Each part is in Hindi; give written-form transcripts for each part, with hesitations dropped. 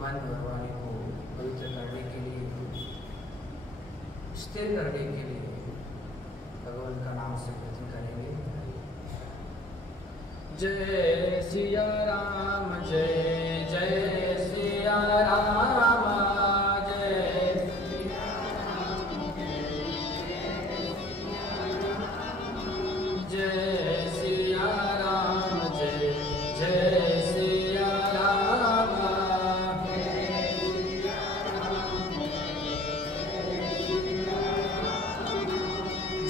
मन और वाणी को पवित्र करने के लिए, स्थिर करने के लिए भगवान का नाम से कीर्तन करेंगे। जय सिया राम, जय जय सिया राम, जय जय सिया राम, जय जय सिया राम,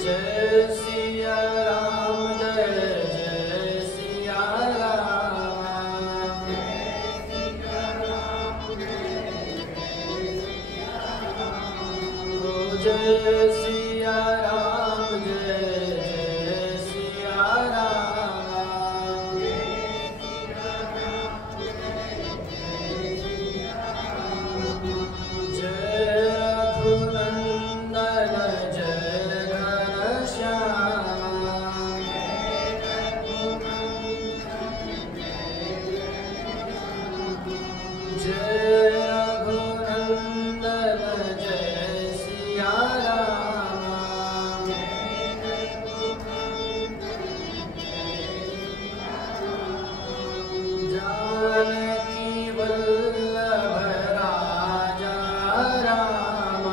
जय सिया राम, जय जय सिया राम, जय सिया राम, जय जय सिया राम, जय रघुनंदन जय घनश्याम, जय रघुनंदन जय सिया राम, जानकी वल्लभ राजा राम,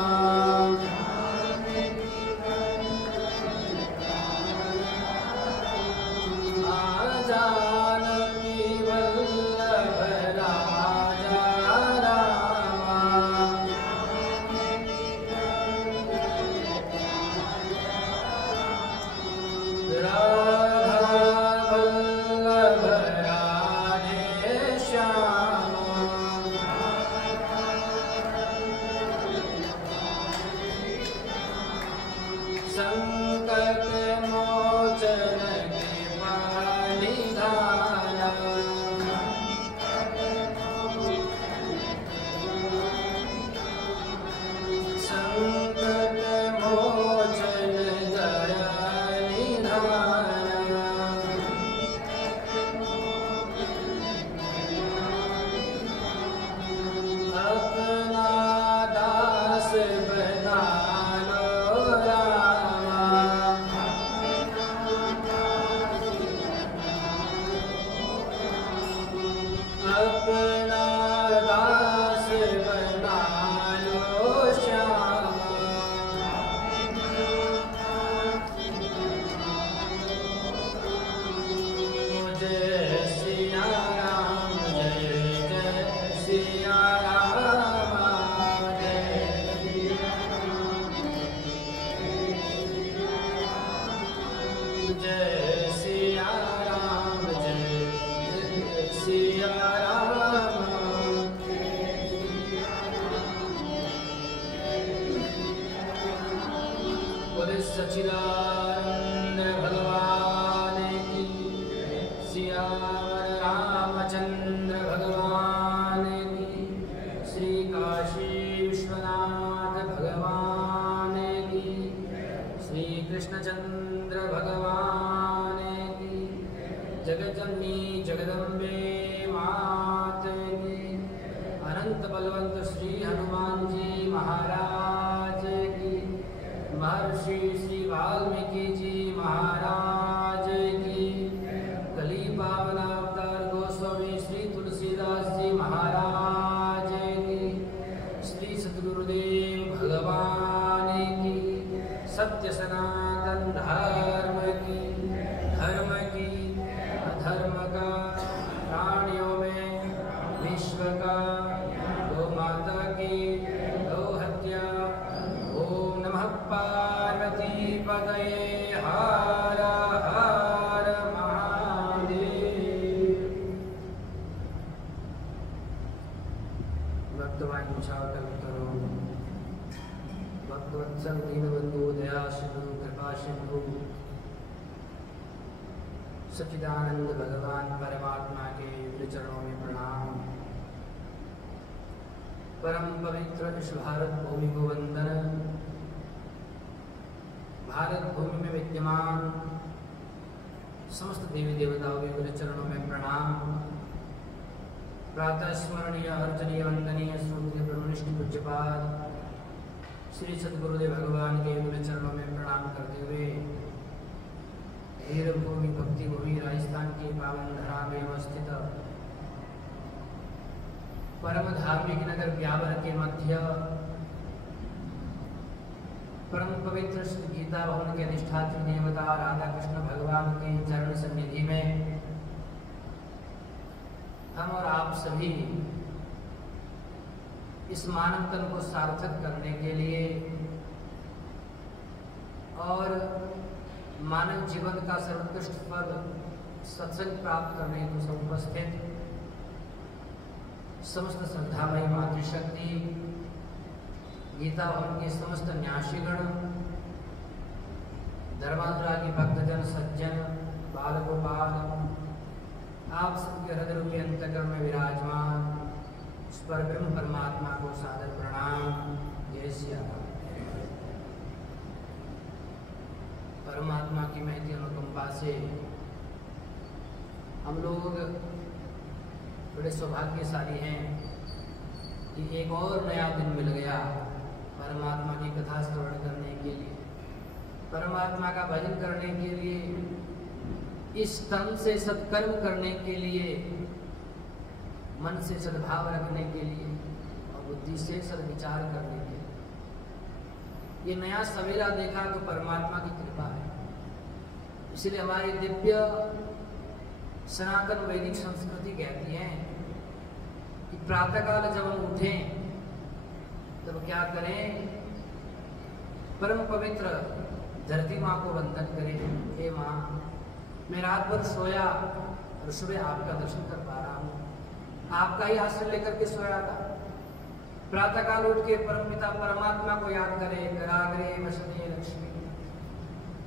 जानकी वल्लभ राजा राम, राधा वल्लभ राधे श्याम, संकट मोचन कृपा निधान, संकट मोचन दया निधान, अपना दास बना लो राम, अपना दास बना लो श्याम, जय सिया राम, जय जय सिया राम, जय सिया राम, जय जय सिया राम, बोले सच्चिदानंद भगवान की, सियावर रामचंद्र भगवान की, श्री काशी विश्वनाथ भगवान की, श्री कृष्णचंद्र भगवान की, जगज्जननी जगदम्बे मात की, अनंत बलवंत श्री हनुमान जी महाराज की, महर्षि श्री वाल्मीकि जी महाराज की, कली पावन अवतार गोस्वामी श्री तुलसीदास जी महाराज की, श्री सद्गुरुदेव भगवान की, सत्य सनातन धर्म की, अधर्म का, प्राणियों में विश्व का, गौ माता की गौ हत्या, ओम नमः पार्वती पतये, हर हर महादेव। भक्तवान उछाकर करो, भक्तवत्सल दीनबंधु दया सिंधु कृपा सिंधु, सच्चिदानंद भगवान परमात्मा के युग चरणों में प्रणाम। परम पवित्र इस भारत भूमि को वंदन। भारत भूमि में विद्यमान समस्त देवी देवताओं के गुरु चरणों में प्रणाम। प्रातः स्मरणीय अर्चनीय वंदनीय श्रोत्रिय ब्रह्मनिष्ठ पूज्यपाद श्री सद्गुरुदेव भगवान के मूल चरणों में प्रणाम करते हुए वीरभूमि भक्ति भूमि राजस्थान के पावन धरा में अवस्थित परम धार्मिक नगर ब्यावर के मध्य परम पवित्र श्री गीता भवन के अधिष्ठात्री देवता राधा कृष्ण भगवान के चरण सन्निधि में हम और आप सभी इस मानव तन को सार्थक करने के लिए और मानव जीवन का सर्वोत्कृष्ट फल सत्संग प्राप्त करने हेतु सब उपस्थित समस्त श्रद्धामयी मातृशक्ति गीता भवन के समस्त न्यासीगण धर्मानुरागी भक्तजन सज्जन बाल गोपाल आप सबके हृदय रूपी अंतःकरण में विराजमान उस पर ब्रह्म परमात्मा को सादर प्रणाम। जय सिया राम। परमात्मा की महती अनुकंपा से हम लोग बड़े सौभाग्यशाली हैं कि एक और नया दिन मिल गया परमात्मा की कथा श्रवण करने के लिए, परमात्मा का भजन करने के लिए, इस तन से सत्कर्म करने के लिए, मन से सद्भाव रखने के लिए और बुद्धि से सद्विचार करने के लिए। ये नया सवेरा देखा तो परमात्मा की कृपा है। इसलिए हमारी दिव्य सनातन वैदिक संस्कृति कहती है कि प्रातःकाल जब हम उठें तब क्या करें, परम पवित्र धरती माँ को वंदन करें। हे माँ, मैं रात भर सोया और सुबह आपका दर्शन कर पा रहा हूँ, आपका ही आश्रय लेकर के सोया था। प्रातःकाल उठ के परमपिता परमात्मा को याद करें। कराग्रे वसते लक्ष्मी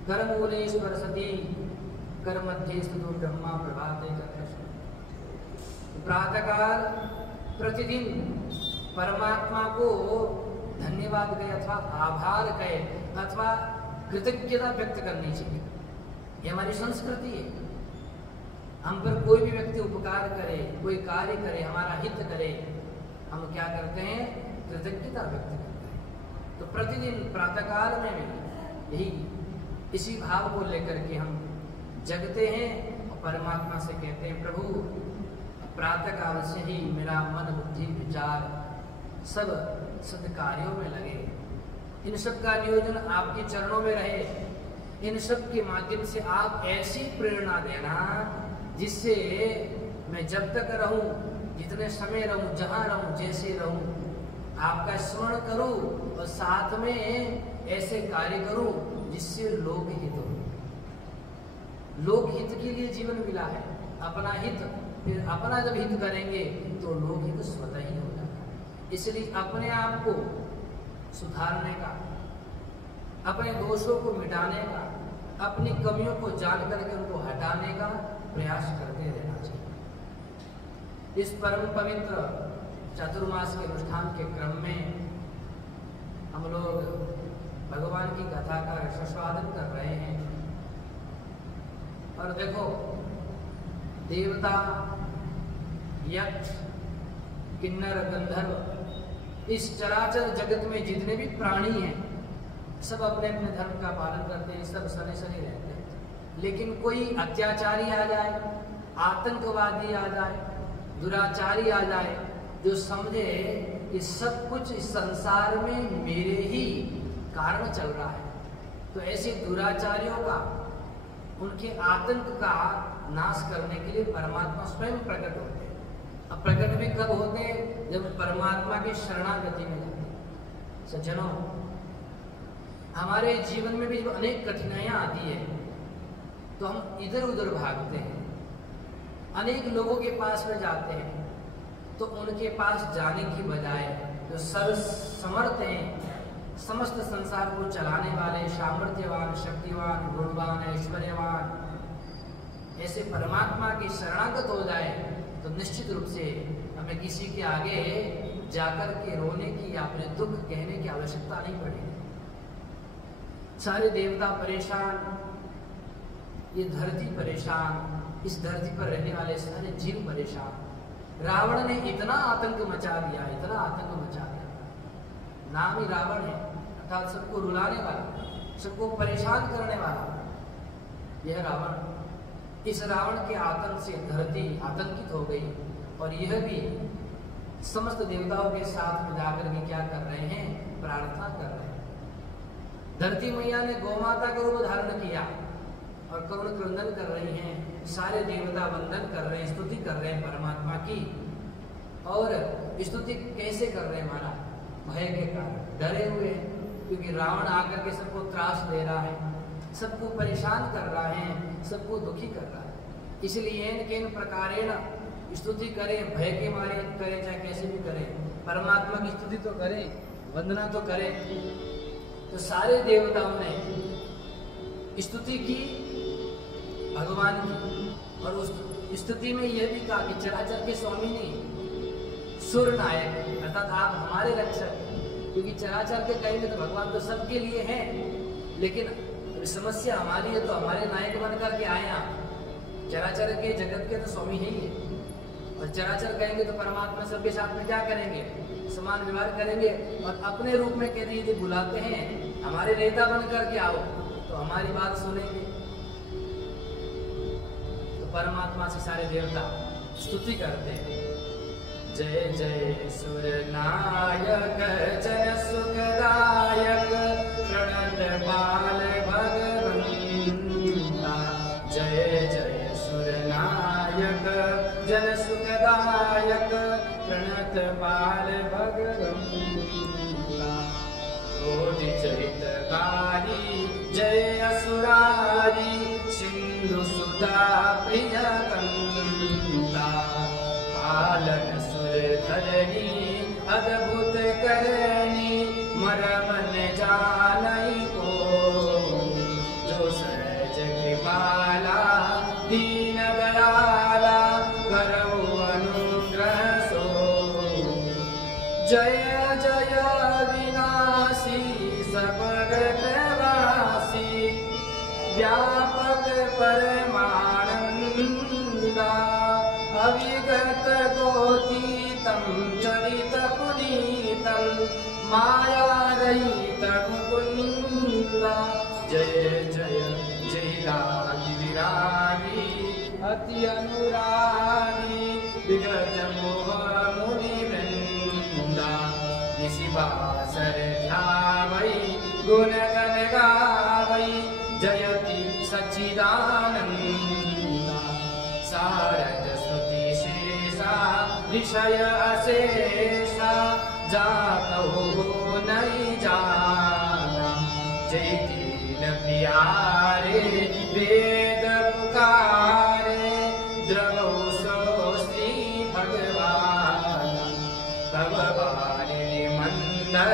करमूले स्पर्शति कर मध्य स्थितो ब्रह्मा प्रभाते कर। प्रातःकाल प्रतिदिन परमात्मा को धन्यवाद कहे अथवा आभार कहे अथवा कृतज्ञता व्यक्त करनी चाहिए। ये हमारी संस्कृति है। हम पर कोई भी व्यक्ति उपकार करे, कोई कार्य करे, हमारा हित करे, हम क्या करते हैं, कृतज्ञता व्यक्त करते हैं। तो प्रतिदिन प्रातःकाल में भी यही इसी भाव को लेकर के हम जगते हैं और परमात्मा से कहते हैं, प्रभु प्रातःकाल से ही मेरा मन बुद्धि विचार सब सत्कार्यों में लगे, इन सब का नियोजन आपके चरणों में रहे। इन सब के माध्यम से आप ऐसी प्रेरणा देना जिससे मैं जब तक रहूं, जितने समय रहूं, जहां रहूं, जैसे रहूं, आपका स्मरण करूं और साथ में ऐसे कार्य करूं जिससे लोक हित हो। लोक हित के लिए जीवन मिला है। अपना हित, फिर अपना जब हित करेंगे तो लोक हित स्वतः ही हो जाता है। इसलिए अपने आप को सुधारने का, अपने दोषों को मिटाने का, अपनी कमियों को जान करके उनको हटाने का प्रयास करते रहना चाहिए। इस परम पवित्र चातुर्मास के अनुष्ठान के क्रम में हम लोग भगवान की कथा का रसास्वादन कर रहे हैं। और देखो, देवता, यक्ष, किन्नर, गंधर्व, इस चराचर जगत में जितने भी प्राणी हैं सब अपने अपने धर्म का पालन करते हैं, सब सने सने रहते हैं। लेकिन कोई अत्याचारी आ जाए, आतंकवादी आ जाए, दुराचारी आ जाए, जो समझे कि सब कुछ इस संसार में मेरे ही कारण चल रहा है, तो ऐसे दुराचारियों का, उनके आतंक का नाश करने के लिए परमात्मा स्वयं प्रकट होते हैं। अब प्रकट भी कब होते हैं, जब परमात्मा की शरणागति में जाते हैं। सज्जनों, हमारे जीवन में भी जब अनेक कठिनाइयां आती है तो हम इधर उधर भागते हैं, अनेक लोगों के पास में जाते हैं, तो उनके पास जाने की बजाय जो सर्वसमर्थ हैं, समस्त संसार को चलाने वाले, सामर्थ्यवान, शक्तिवान, गुणवान, ऐश्वर्यवान, ऐसे परमात्मा की शरणागत हो जाए तो निश्चित रूप से हमें किसी के आगे जाकर के रोने की या अपने दुख कहने की आवश्यकता नहीं पड़ेगी। सारे देवता परेशान, ये धरती परेशान, इस धरती पर रहने वाले सारे जीव परेशान। रावण ने इतना आतंक मचा दिया, इतना आतंक मचा दिया। नाम ही रावण है, अर्थात सबको रुलाने वाला, सबको परेशान करने वाला, यह रावण। इस रावण के आतंक से धरती आतंकित हो गई और यह भी समस्त देवताओं के साथ में जाकर के क्या कर रहे हैं, प्रार्थना कर रहे हैं। धरती मैया ने गौमाता का रूप धारण किया और करुण क्रंदन कर रही हैं। सारे देवता वंदन कर रहे हैं, स्तुति कर रहे हैं परमात्मा की। और स्तुति कैसे कर रहे हैं महाराज? भय के कारण, डरे हुए, क्योंकि रावण आकर के सबको त्रास दे रहा है, सबको परेशान कर रहा है, सबको दुखी कर रहा है। इसलिए इन प्रकारेण स्तुति करें, भय के मारे करें, चाहे कैसे भी करें, परमात्मा की स्तुति तो करें, वंदना तो करें। तो सारे देवताओं ने स्तुति की भगवान की, और उस स्तुति में यह भी कहा कि चराचर के स्वामी नहीं, सुर नायक, अर्थात आप हमारे रक्षक, क्योंकि चराचर के कहेंगे तो भगवान तो सबके लिए हैं, लेकिन समस्या हमारी है तो हमारे नायक बनकर के आए आप। चराचर के जगत के तो स्वामी ही है, और चराचर कहेंगे तो परमात्मा सबके साथ में क्या करेंगे, समान व्यवहार करेंगे। और अपने रूप में कहते यदि बुलाते हैं हमारे नेता बनकर के आओ तो हमारी बात सुनेंगे। तो परमात्मा से सारे देवता स्तुति करते हैं। जय जय सुर नायक जन सुखदायक प्रणत बाल भगवंता। जय जय सुर नायक जन सुखदायक प्रणत बाल भगवंता। कोटि चरित कारी जय असुरारी सिंधु सुता प्रिय कंता। पालन सुर धरणी अद्भुत करणी मरम न जानई को। जो सहज कृपाला दीन दयाला करऊ अनुग्रह सो। जय जय विनाशी सबगतवासी व्यापक परमानंदा। अविगत गोतीतं चरित पुनीतं माया रहित मुकुंदा। जय जय जय रागी विरागी अति अनुरागी विगत मोह मुनि वृंदा। निशिबासर ध्यावै गुण गण गावै जयति सच्चिदानंदा। सारद स्तुति शेषा विषय अशेषा जातहु नहीं जाना। जय दीन प्यारे वेद पुकारे द्रवौ सो श्री भगवान। भगवान मंदर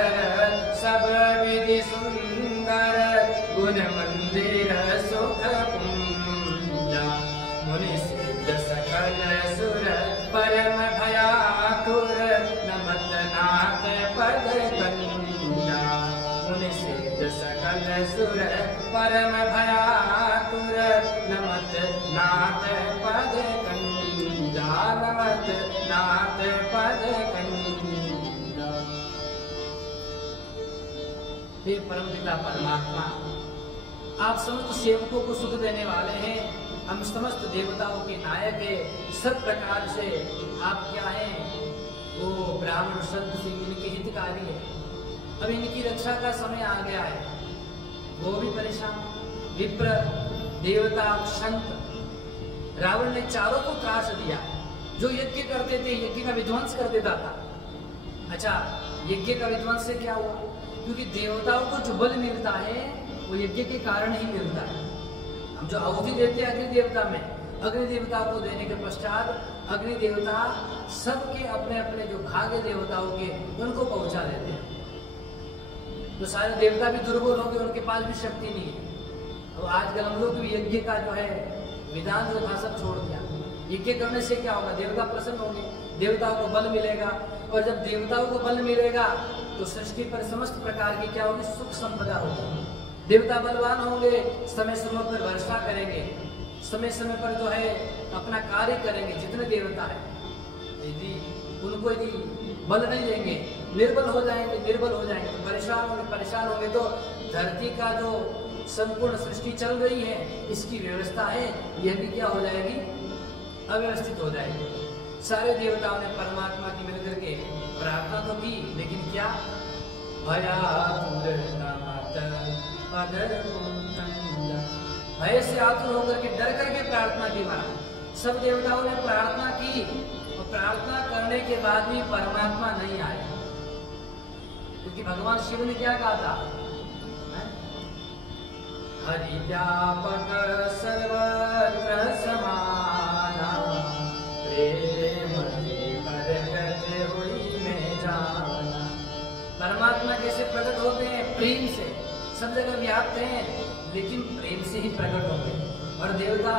सब विधि सुंदर गुण मंदिर सुख कुंजा। मुनि सिद्ध सकल सुर परम भयातुर नमत नाथ पद कंजा। मुनि सिद्ध सकल सुर परम भयातुर नमत नाथ पद कंजा। नमत नाथ पद कंजा। हे परमपिता परमात्मा, आप समस्त सेवकों को सुख देने वाले हैं, हम समस्त देवताओं के नायक है। सब प्रकार से आप क्या हैं, वो ब्राह्मण संत से इनके हितकारी है। अब इनकी रक्षा का समय आ गया है, वो भी परेशान, विप्र देवता संत। रावण ने चारों को त्रास दिया, जो यज्ञ करते थे यज्ञ का विध्वंस कर देता था। अच्छा, यज्ञ का विध्वंस से क्या हुआ? क्योंकि देवताओं को जो बल मिलता है वो यज्ञ के कारण ही मिलता है। हम जो आहुति देते हैं अग्नि देवता में, अग्नि देवता को देने के पश्चात अग्नि देवता सबके अपने अपने जो भाग्य देवताओं के उनको पहुंचा देते हैं। तो सारे देवता भी दुर्बल होंगे, उनके पास भी शक्ति नहीं है। तो आजकल हम लोग भी यज्ञ का जो है विधान जो था सब छोड़ दिया। यज्ञ करने से क्या होगा? देवता प्रसन्न होंगे, देवताओं को बल मिलेगा, और जब देवताओं को बल मिलेगा तो सृष्टि पर समस्त प्रकार की क्या होगी? सुख संपदा होगी। देवता बलवान होंगे, समय समय पर वर्षा करेंगे, समय समय पर जो है अपना कार्य करेंगे। जितने देवता है यदि उनको यदि बल नहीं देंगे, निर्बल हो जाएंगे, परेशान होंगे तो धरती का जो संपूर्ण सृष्टि चल रही है, इसकी व्यवस्था है, यह भी क्या हो जाएगी, अव्यवस्थित हो जाएगी। सारे देवताओं ने परमात्मा की मिलकर के प्रार्थना तो की, लेकिन क्या भय से आतुर होकर के डर करके प्रार्थना की। महाराज सब देवताओं ने प्रार्थना की और प्रार्थना करने के बाद भी परमात्मा नहीं आए, क्योंकि भगवान शिव ने क्या कहा था, हरि व्यापक सर्वत्र समाना प्रेम प्रकट हुई में जाना। परमात्मा कैसे प्रकट होते हैं, प्रेम से, सब जगह व्याप्त हैं, लेकिन प्रेम से ही प्रकट होते हैं। और देवता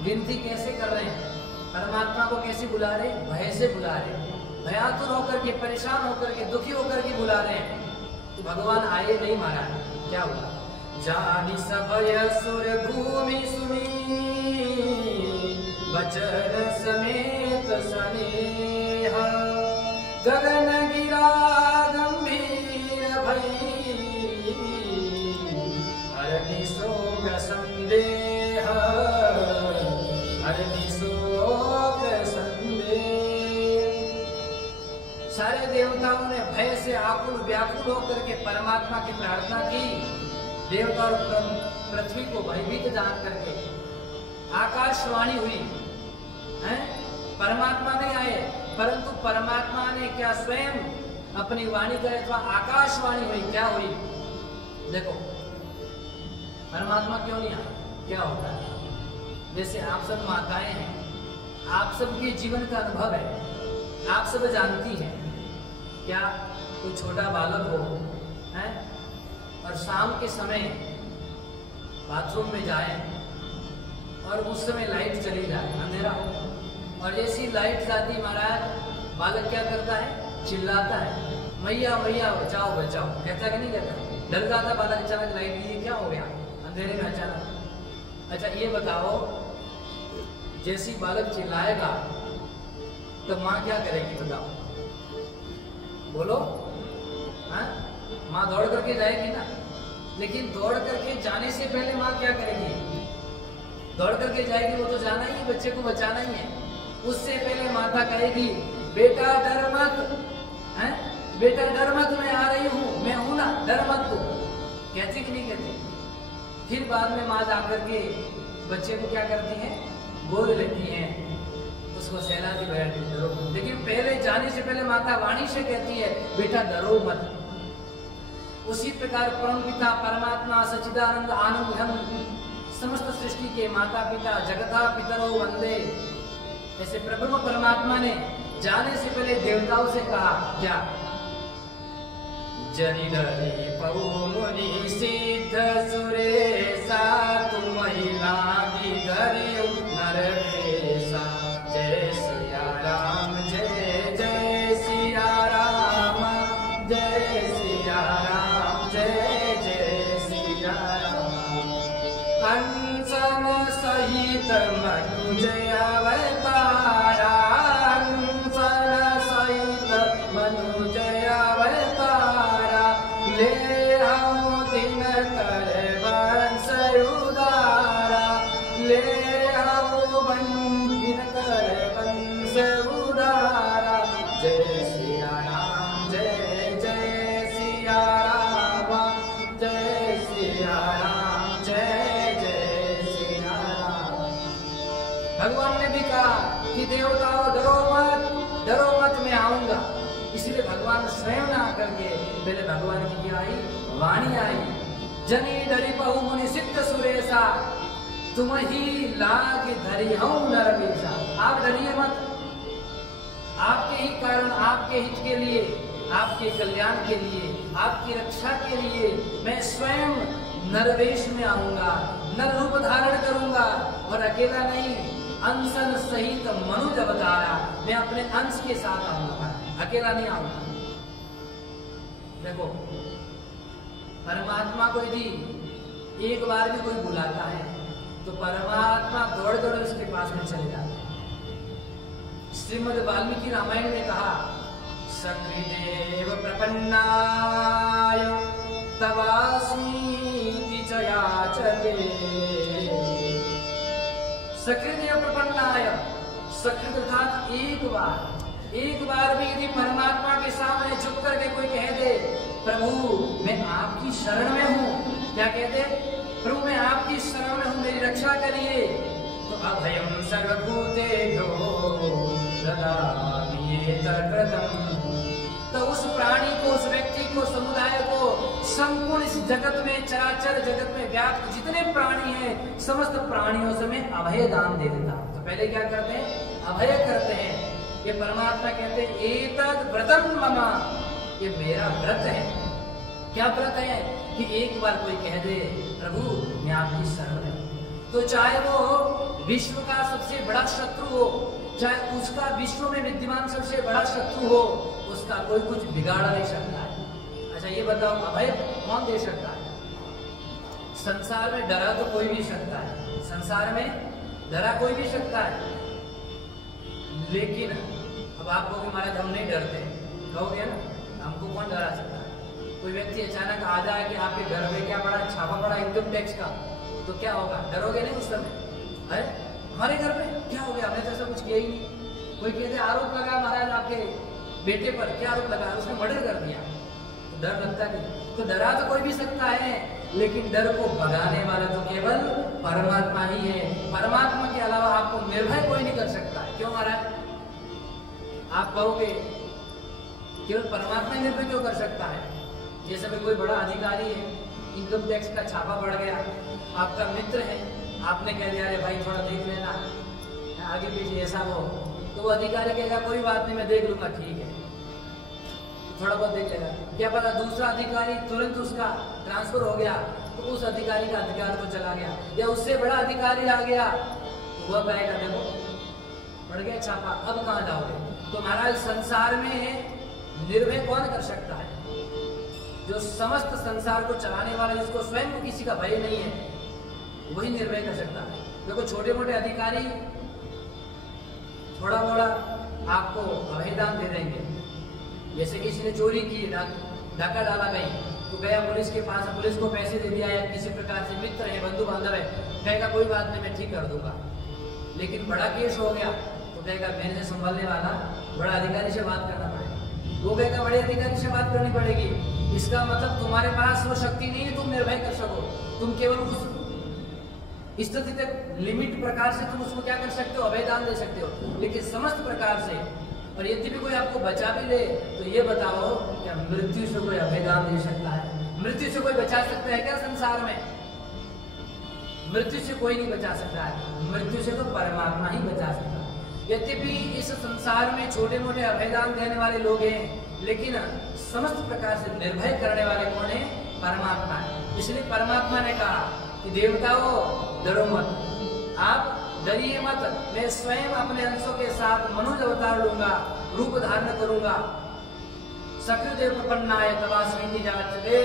विनती कैसे कर रहे हैं, परमात्मा को कैसे बुला रहे, भय से बुला रहे, भयातुर होकर के, परेशान होकर के, दुखी होकर के बुला रहे हैं। तो भगवान आए नहीं, महाराज क्या हुआ, जानी सभय सुर भूमि सुनी बचन समेत स्नेह गगन गिरा गंभीर भई हरनि शोक संदेह हरनि शोक संदेह। सारे देवताओं ने भय से आकुल व्याकुल होकर के परमात्मा की प्रार्थना की। देवता और पृथ्वी को भयभीत जान करके आकाशवाणी हुई है, परमात्मा नहीं आए, परंतु परमात्मा ने क्या स्वयं अपनी वाणी करे, अथवा आकाशवाणी हुई, क्या हुई, देखो परमात्मा क्यों नहीं आया, क्या होता है। जैसे आप सब माताएं हैं, आप सबके जीवन का अनुभव है, आप सब जानती हैं, क्या कोई छोटा बालक हो है और शाम के समय बाथरूम में जाए और उस समय लाइट चली जाए, अंधेरा हो, और जैसी लाइट जाती महाराज, बालक क्या करता है, चिल्लाता है, मैया मैया बचाओ बचाओ, कहता कि नहीं कहता, डर जाता बालक, अचानक लाइट गई, क्या हो गया अंधेरे में अचानक। अच्छा ये बताओ, जैसी बालक चिल्लाएगा तो माँ क्या करेगी, बताओ, बोलो, हाँ माँ दौड़ करके जाएगी ना, लेकिन दौड़ करके जाने से पहले माँ क्या करेगी, दौड़ करके जाएगी, वो तो जाना ही है, बच्चे को बचाना ही है। उससे पहले माता कहेगी, बेटा डर मत, हैं बेटा डर मत, मैं आ रही हूँ, मैं हूं ना, डर मत तू, कहती कि नहीं कहती। फिर बाद में माँ जाकर के बच्चे को क्या करती है, गोद लेती है, उसको सहलाती बैठती, डरो मत। लेकिन पहले जाने से पहले माता वाणी से कहती है, बेटा डरो मत। उसी प्रकार परम पिता परमात्मा सच्चिदानंद आनंद हम समस्त सृष्टि के माता पिता जगता पितरो वंदे, ऐसे प्रब्रह्म परमात्मा ने जाने से पहले देवताओं से कहा, क्या जनि डरि पौ मुनि सिद्ध सुरेशा, तुम महिला धरि नरवेशा, जय सिया राम जय जय सिया राम, जय सिया राम जय जय सिया राम। कंसन सहित मनुजय अवतारा, कंसन सहित मनुजय अवतारा, ले हम दिन कर वंश उदारा, ले हम दिन कर वंश उदारा, जय सिया राम जय जय सिया राम, जय सिया राम जय जय सिया राम। भगवान ने भी कहा कि देवताओं डरो मत मैं आऊंगा, इसलिए भगवान स्वयं ना करके पहले भगवान की क्या आई, वाणी आई, जनी डरी पहु मुनि सिद्ध सुरेशा, तुम ही लाग धरी हूं नरवेशा। आप डरिए मत, आपके ही कारण, आपके हित के लिए, आपके कल्याण के लिए, आपकी रक्षा के लिए मैं स्वयं नरवेश में आऊंगा, नर रूप धारण करूंगा, और अकेला नहीं, अंशन सहित मनुज अवतारा, मैं अपने अंश के साथ आऊंगा, अकेला नहीं आऊंगा। देखो परमात्मा को यदि एक बार भी कोई बुलाता है तो परमात्मा दौड़ दौड़ उसके पास में चले जाते हैं। श्रीमद् वाल्मीकि रामायण में कहा सकृदेव प्रपन्नाय तवास्मीति च याचते। सकृदेव प्रपन्नाय, सकृत अर्थात एक बार भी यदि परमात्मा के सामने झुक करके कोई कह दे प्रभु मैं आपकी शरण में हूँ, क्या कहते? प्रभु मैं आपकी शरण में हूँ, मेरी रक्षा करिए, तो अभयम सर्वभूतेभ्यो ददामि एतत्कृतं। तो उस प्राणी को, उस व्यक्ति को, समुदाय को, संपूर्ण इस जगत में, चराचर जगत में व्याप्त जितने प्राणी हैं, समस्त प्राणियों से मैं अभय दान दे देता हूं। तो पहले क्या करते हैं? अभय करते हैं। ये परमात्मा कहते हैं एतद् व्रतं मम, ये मेरा व्रत है। क्या व्रत है? कि एक बार कोई कह दे प्रभु मैं आपकी शरण में हूं, तो चाहे वो विश्व का सबसे बड़ा शत्रु हो, चाहे उसका विश्व में विद्यमान सबसे बड़ा शत्रु हो, उसका कोई कुछ बिगाड़ नहीं सकता है। अच्छा ये बताओ अभय कौन दे सकता है? संसार में डरा तो कोई भी सकता है, संसार में डरा कोई भी सकता है, लेकिन अब आप कहोगे महाराज हम नहीं डरते, कहोगे ना, हमको कौन डरा सकता है? कोई व्यक्ति अचानक आ जाए कि आपके घर में क्या पड़ा, छापा पड़ा इनकम टैक्स का, तो क्या होगा? डरोगे नहीं उस समय? अरे हमारे घर में क्या हो गया, हमने तो ऐसा कुछ किया ही नहीं। कोई कहते आरोप लगा महाराज आपके बेटे पर, क्या आरोप लगा? उसने मर्डर कर दिया, तो डर लगता नहीं। तो डरा तो कोई भी सकता है, लेकिन डर को भगाने वाला तो केवल परमात्मा ही है। परमात्मा के अलावा आपको निर्भय कोई नहीं कर सकता है। क्यों महाराज? आप कहोगे केवल परमात्मा ही निर्भय क्यों कर सकता है? जैसे में कोई बड़ा अधिकारी है, इनकम टैक्स का छापा पड़ गया, आपका मित्र है, आपने कह दिया अरे भाई थोड़ा देख लेना, आगे पीछे ऐसा हो, तो वो अधिकारी कहेगा कोई बात नहीं मैं देख लूंगा, ठीक है, थोड़ा बहुत देख लेगा। क्या पता दूसरा अधिकारी तुरंत उसका ट्रांसफर हो गया, तो उस अधिकारी का अधिकार को चला गया, या उससे बड़ा अधिकारी आ गया, तो वह कहेगा देखो पड़ गया छापा, अब कहाँ जाओगे? तो महाराज संसार में निर्भय कौन कर सकता है? जो समस्त संसार को चलाने वाला, जिसको स्वयं को किसी का भय नहीं है, वही निर्भय कर सकता है। देखो छोटे मोटे अधिकारी थोड़ा मोड़ा आपको अभयदान दे देंगे। जैसे किसी ने चोरी की, डाका डाला कहीं, तो गया पुलिस के पास, पुलिस को पैसे दे दिया, या किसी प्रकार से मित्र है, बंधु बांधव है, कहेगा कोई बात नहीं मैं ठीक कर दूंगा। लेकिन बड़ा केस हो गया तो कहेगा मेरे से संभालने वाला बड़ा अधिकारी से बात करना पड़ेगा, वो कहेगा बड़े अधिकारी से बात करनी पड़ेगी। इसका मतलब तुम्हारे पास वो शक्ति नहीं है तुम निर्भय कर सको, तुम केवल उस स्थिति तक लिमिट प्रकार से तुम उसको क्या कर सकते हो? अभयदान दे सकते हो। लेकिन समस्त प्रकार से, और यदि भी कोई आपको बचा भी ले, तो ये बताओ क्या मृत्यु से कोई अभयदान दे सकता है? मृत्यु से कोई बचा सकता है क्या संसार में? मृत्यु से कोई नहीं बचा सकता है, मृत्यु से तो परमात्मा ही बचा सकता है। यद्यपि इस संसार में छोटे मोटे अभयदान देने वाले लोग हैं, लेकिन समस्त प्रकार से निर्भय करने वाले कौन है? परमात्मा है। इसलिए परमात्मा ने कहा कि देवताओं डरो मत, आप डरिए मत, मैं स्वयं अपने अंशों के साथ मनुष्य अवतार लूंगा, रूप धारण करूंगा। सकृदेव प्रपन्नाय तवास्मीति जायते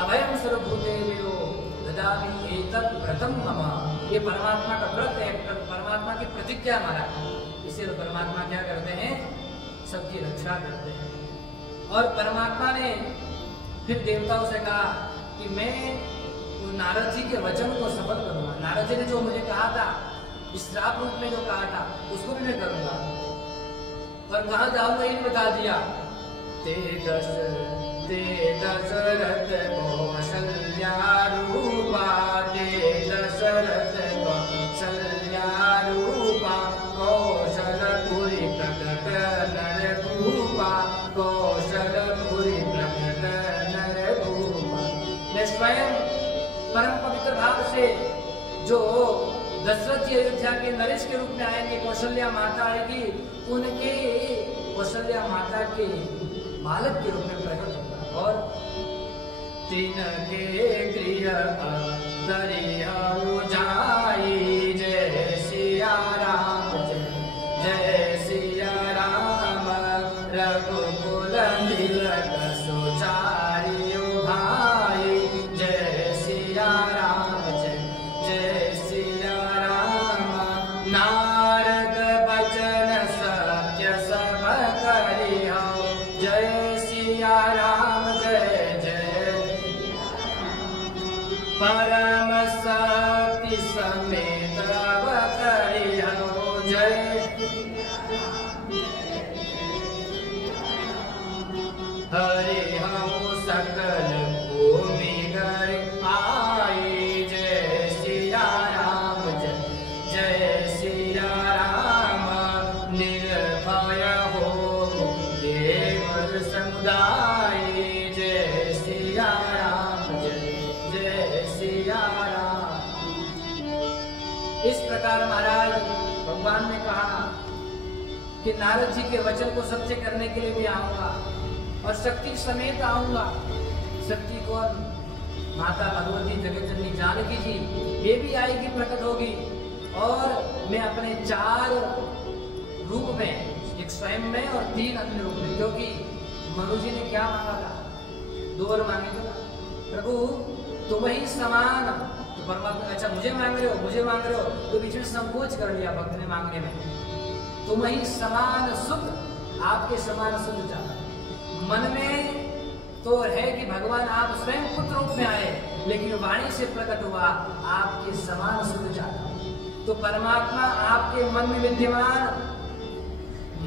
अभयं सर्वभूतेभ्यो ददामि एतत् व्रतं मम। ये परमात्मा का व्रत है, परमात्मा की प्रतिज्ञा हमारा। इसलिए परमात्मा क्या करते हैं? सबकी रक्षा करते हैं। और परमात्मा ने फिर देवताओं से कहा कि मैं नारद जी के वचन को सफल करूंगा। नारद जी ने जो मुझे कहा था, श्राप रूप में जो कहा था, उसको भी मैं करूंगा। और कहा जाऊंगा ये बता दिया। ते दशरथ कौशल्या रूपा, ते दशरथ कौशल्या रूपा, कौशलपुरी प्रकट नर भूपा, कौशलपुरी प्रकट नर भूपा। मैं स्वयं परम पवित्र भाव से जो दशरथ जी अयोध्या के नरेश के रूप में आएंगे, कौशल्या माता आएगी, उनके कौशल्या माता के बालक के रूप में प्रकट होगा। और तीन के गृह दरिया जाई, जय सिया राम, जय सिया राम, रघुकुल तिलक सुचारी भाई, जय सिया राम, जय सिया राम। नारद बचन सब परम शक्ति समेत अवतरी हो जय हरि हम सकल भूमि घर आए जय सिया राम जय सिया राम निर्भय हो देव समुदाय जय सिया राम जय सिया राम। इस प्रकार महाराज भगवान ने कहा कि नारद जी के वचन को सत्य करने के लिए भी आऊंगा और शक्ति समेत आऊंगा। शक्ति कौन? माता भगवती जगत जननी जानकी जी, ये भी आएगी, प्रकट होगी। और मैं अपने 4 रूप में, एक स्वयं में और 3 अन्य रूप में, क्योंकि मनु जी ने क्या मांगा था? 2 वर मांगे थे, प्रभु तुम ही समान। तो परमात्मा अच्छा मुझे मांग रहे हो, तो बीच में संकोच कर लिया भक्त ने मांगने में। तुम ही समान सुख, आपके समान सुख चाहता। मन में तो है कि भगवान आप स्वयं पुत्र रूप में आए, लेकिन वाणी से प्रकट हुआ आपके समान सुख चाहता। तो परमात्मा आपके मन में विद्यमान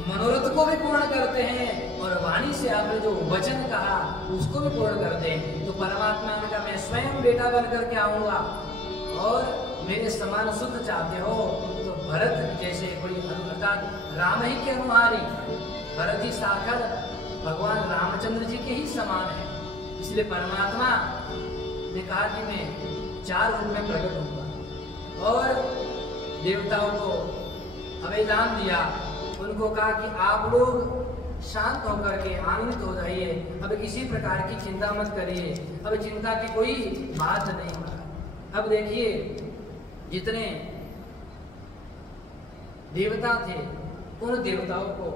मनोरथ को भी पूर्ण करते हैं और वाणी से आपने जो वचन कहा उसको भी पूर्ण करते हैं। तो परमात्मा ने कहा मैं स्वयं बेटा बन करके आऊंगा और मेरे समान सुख चाहते हो तो भरत जैसे कोई अर्थात राम ही के अनुहारी, भरत जी साक्षात भगवान रामचंद्र जी के ही समान है। इसलिए परमात्मा ने कहा कि मैं 4 रूप में प्रकट होऊंगा और देवताओं को अभिदान दिया। उनको कहा कि आप लोग शांत होकर के आनंदित हो जाइए, अब किसी प्रकार की चिंता मत करिए, अब चिंता की कोई बात नहीं होगा। अब देखिए जितने देवता थे उन देवताओं को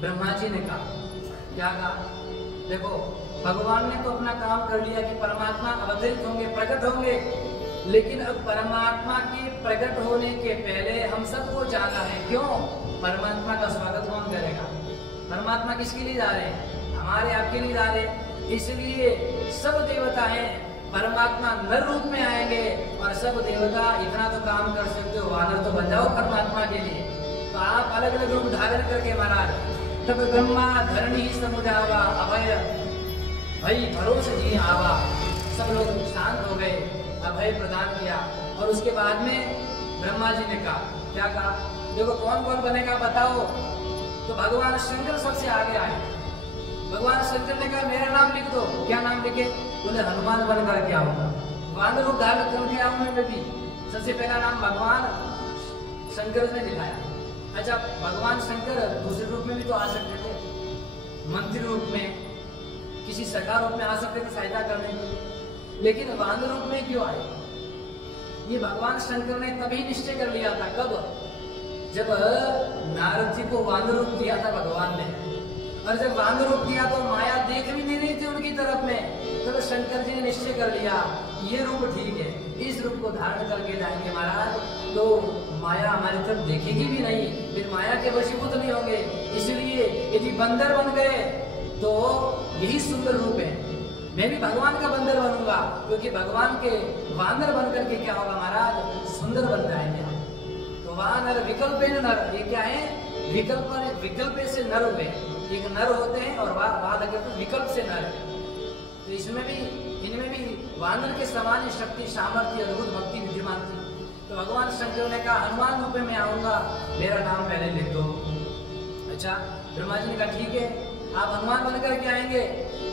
ब्रह्मा जी ने कहा, क्या कहा? देखो भगवान ने तो अपना काम कर लिया कि परमात्मा अवतरित होंगे, प्रकट होंगे, लेकिन अब परमात्मा के प्रकट होने के पहले हम सबको जाना है। क्यों? परमात्मा का स्वागत कौन करेगा? परमात्मा किसके लिए जा रहे हैं? हमारे आपके लिए जा रहे हैं। इसलिए सब देवता हैं, परमात्मा नर रूप में आएंगे और सब देवता इतना तो काम कर सकते हो, वानर तो बन जाओ परमात्मा के लिए। तो आप अलग अलग रूप धारण करके महाराज तब ब्रह्मा धरणी समुदावा अभय भई भरोसे जी आवा। सब लोग शांत हो गए, अभय प्रदान किया और उसके बाद में ब्रह्मा जी ने कहा, क्या कहा? देखो कौन कौन बनेगा बताओ। तो भगवान शंकर सबसे आगे आए। भगवान शंकर ने कहा मेरा नाम लिख दो। क्या नाम लिखे? बोले हनुमान बन करके आऊंगा, वानर रूप धारण करके आऊंगा। मैं भी सबसे पहला नाम भगवान शंकर ने दिखाया। अच्छा भगवान शंकर दूसरे रूप में भी तो आ सकते थे, मंत्री रूप में, किसी सरकार रूप में आ सकते थे सहायता करने के लिए, लेकिन वानर रूप में क्यों आए? ये भगवान शंकर ने तभी निश्चय कर लिया था। कब? जब नारद जी को वानर रूप दिया था भगवान ने, और जब वानर रूप दिया तो माया देख भी नहीं रही थी उनकी तरफ में, तब शंकर जी ने निश्चय कर लिया ये रूप ठीक है, इस रूप को धारण करके जाएंगे महाराज तो माया हमारी तरफ देखेगी भी नहीं, फिर माया के वशीभूत नहीं होंगे। इसलिए यदि बंदर बन गए तो यही सुंदर रूप है। मैं भी भगवान का बंदर बनूंगा, क्योंकि भगवान के वानर बन करके क्या होगा महाराज? सुंदर बन जाएंगे। तो वानर विकल्प नर, ये क्या है? विकल्प से नर हुए, एक नर होते हैं और विकल्प से नर। तो इसमें भी इनमें भी वानर के समान शक्ति, सामर्थ्य, अद्भुत भक्ति विद्यमान थी। तो भगवान शंकर ने कहा हनुमान रूप में आऊंगा, मेरा नाम पहले लिख दो। अच्छा ब्रह्मा जी ने कहा ठीक है, आप हनुमान बन करके आएंगे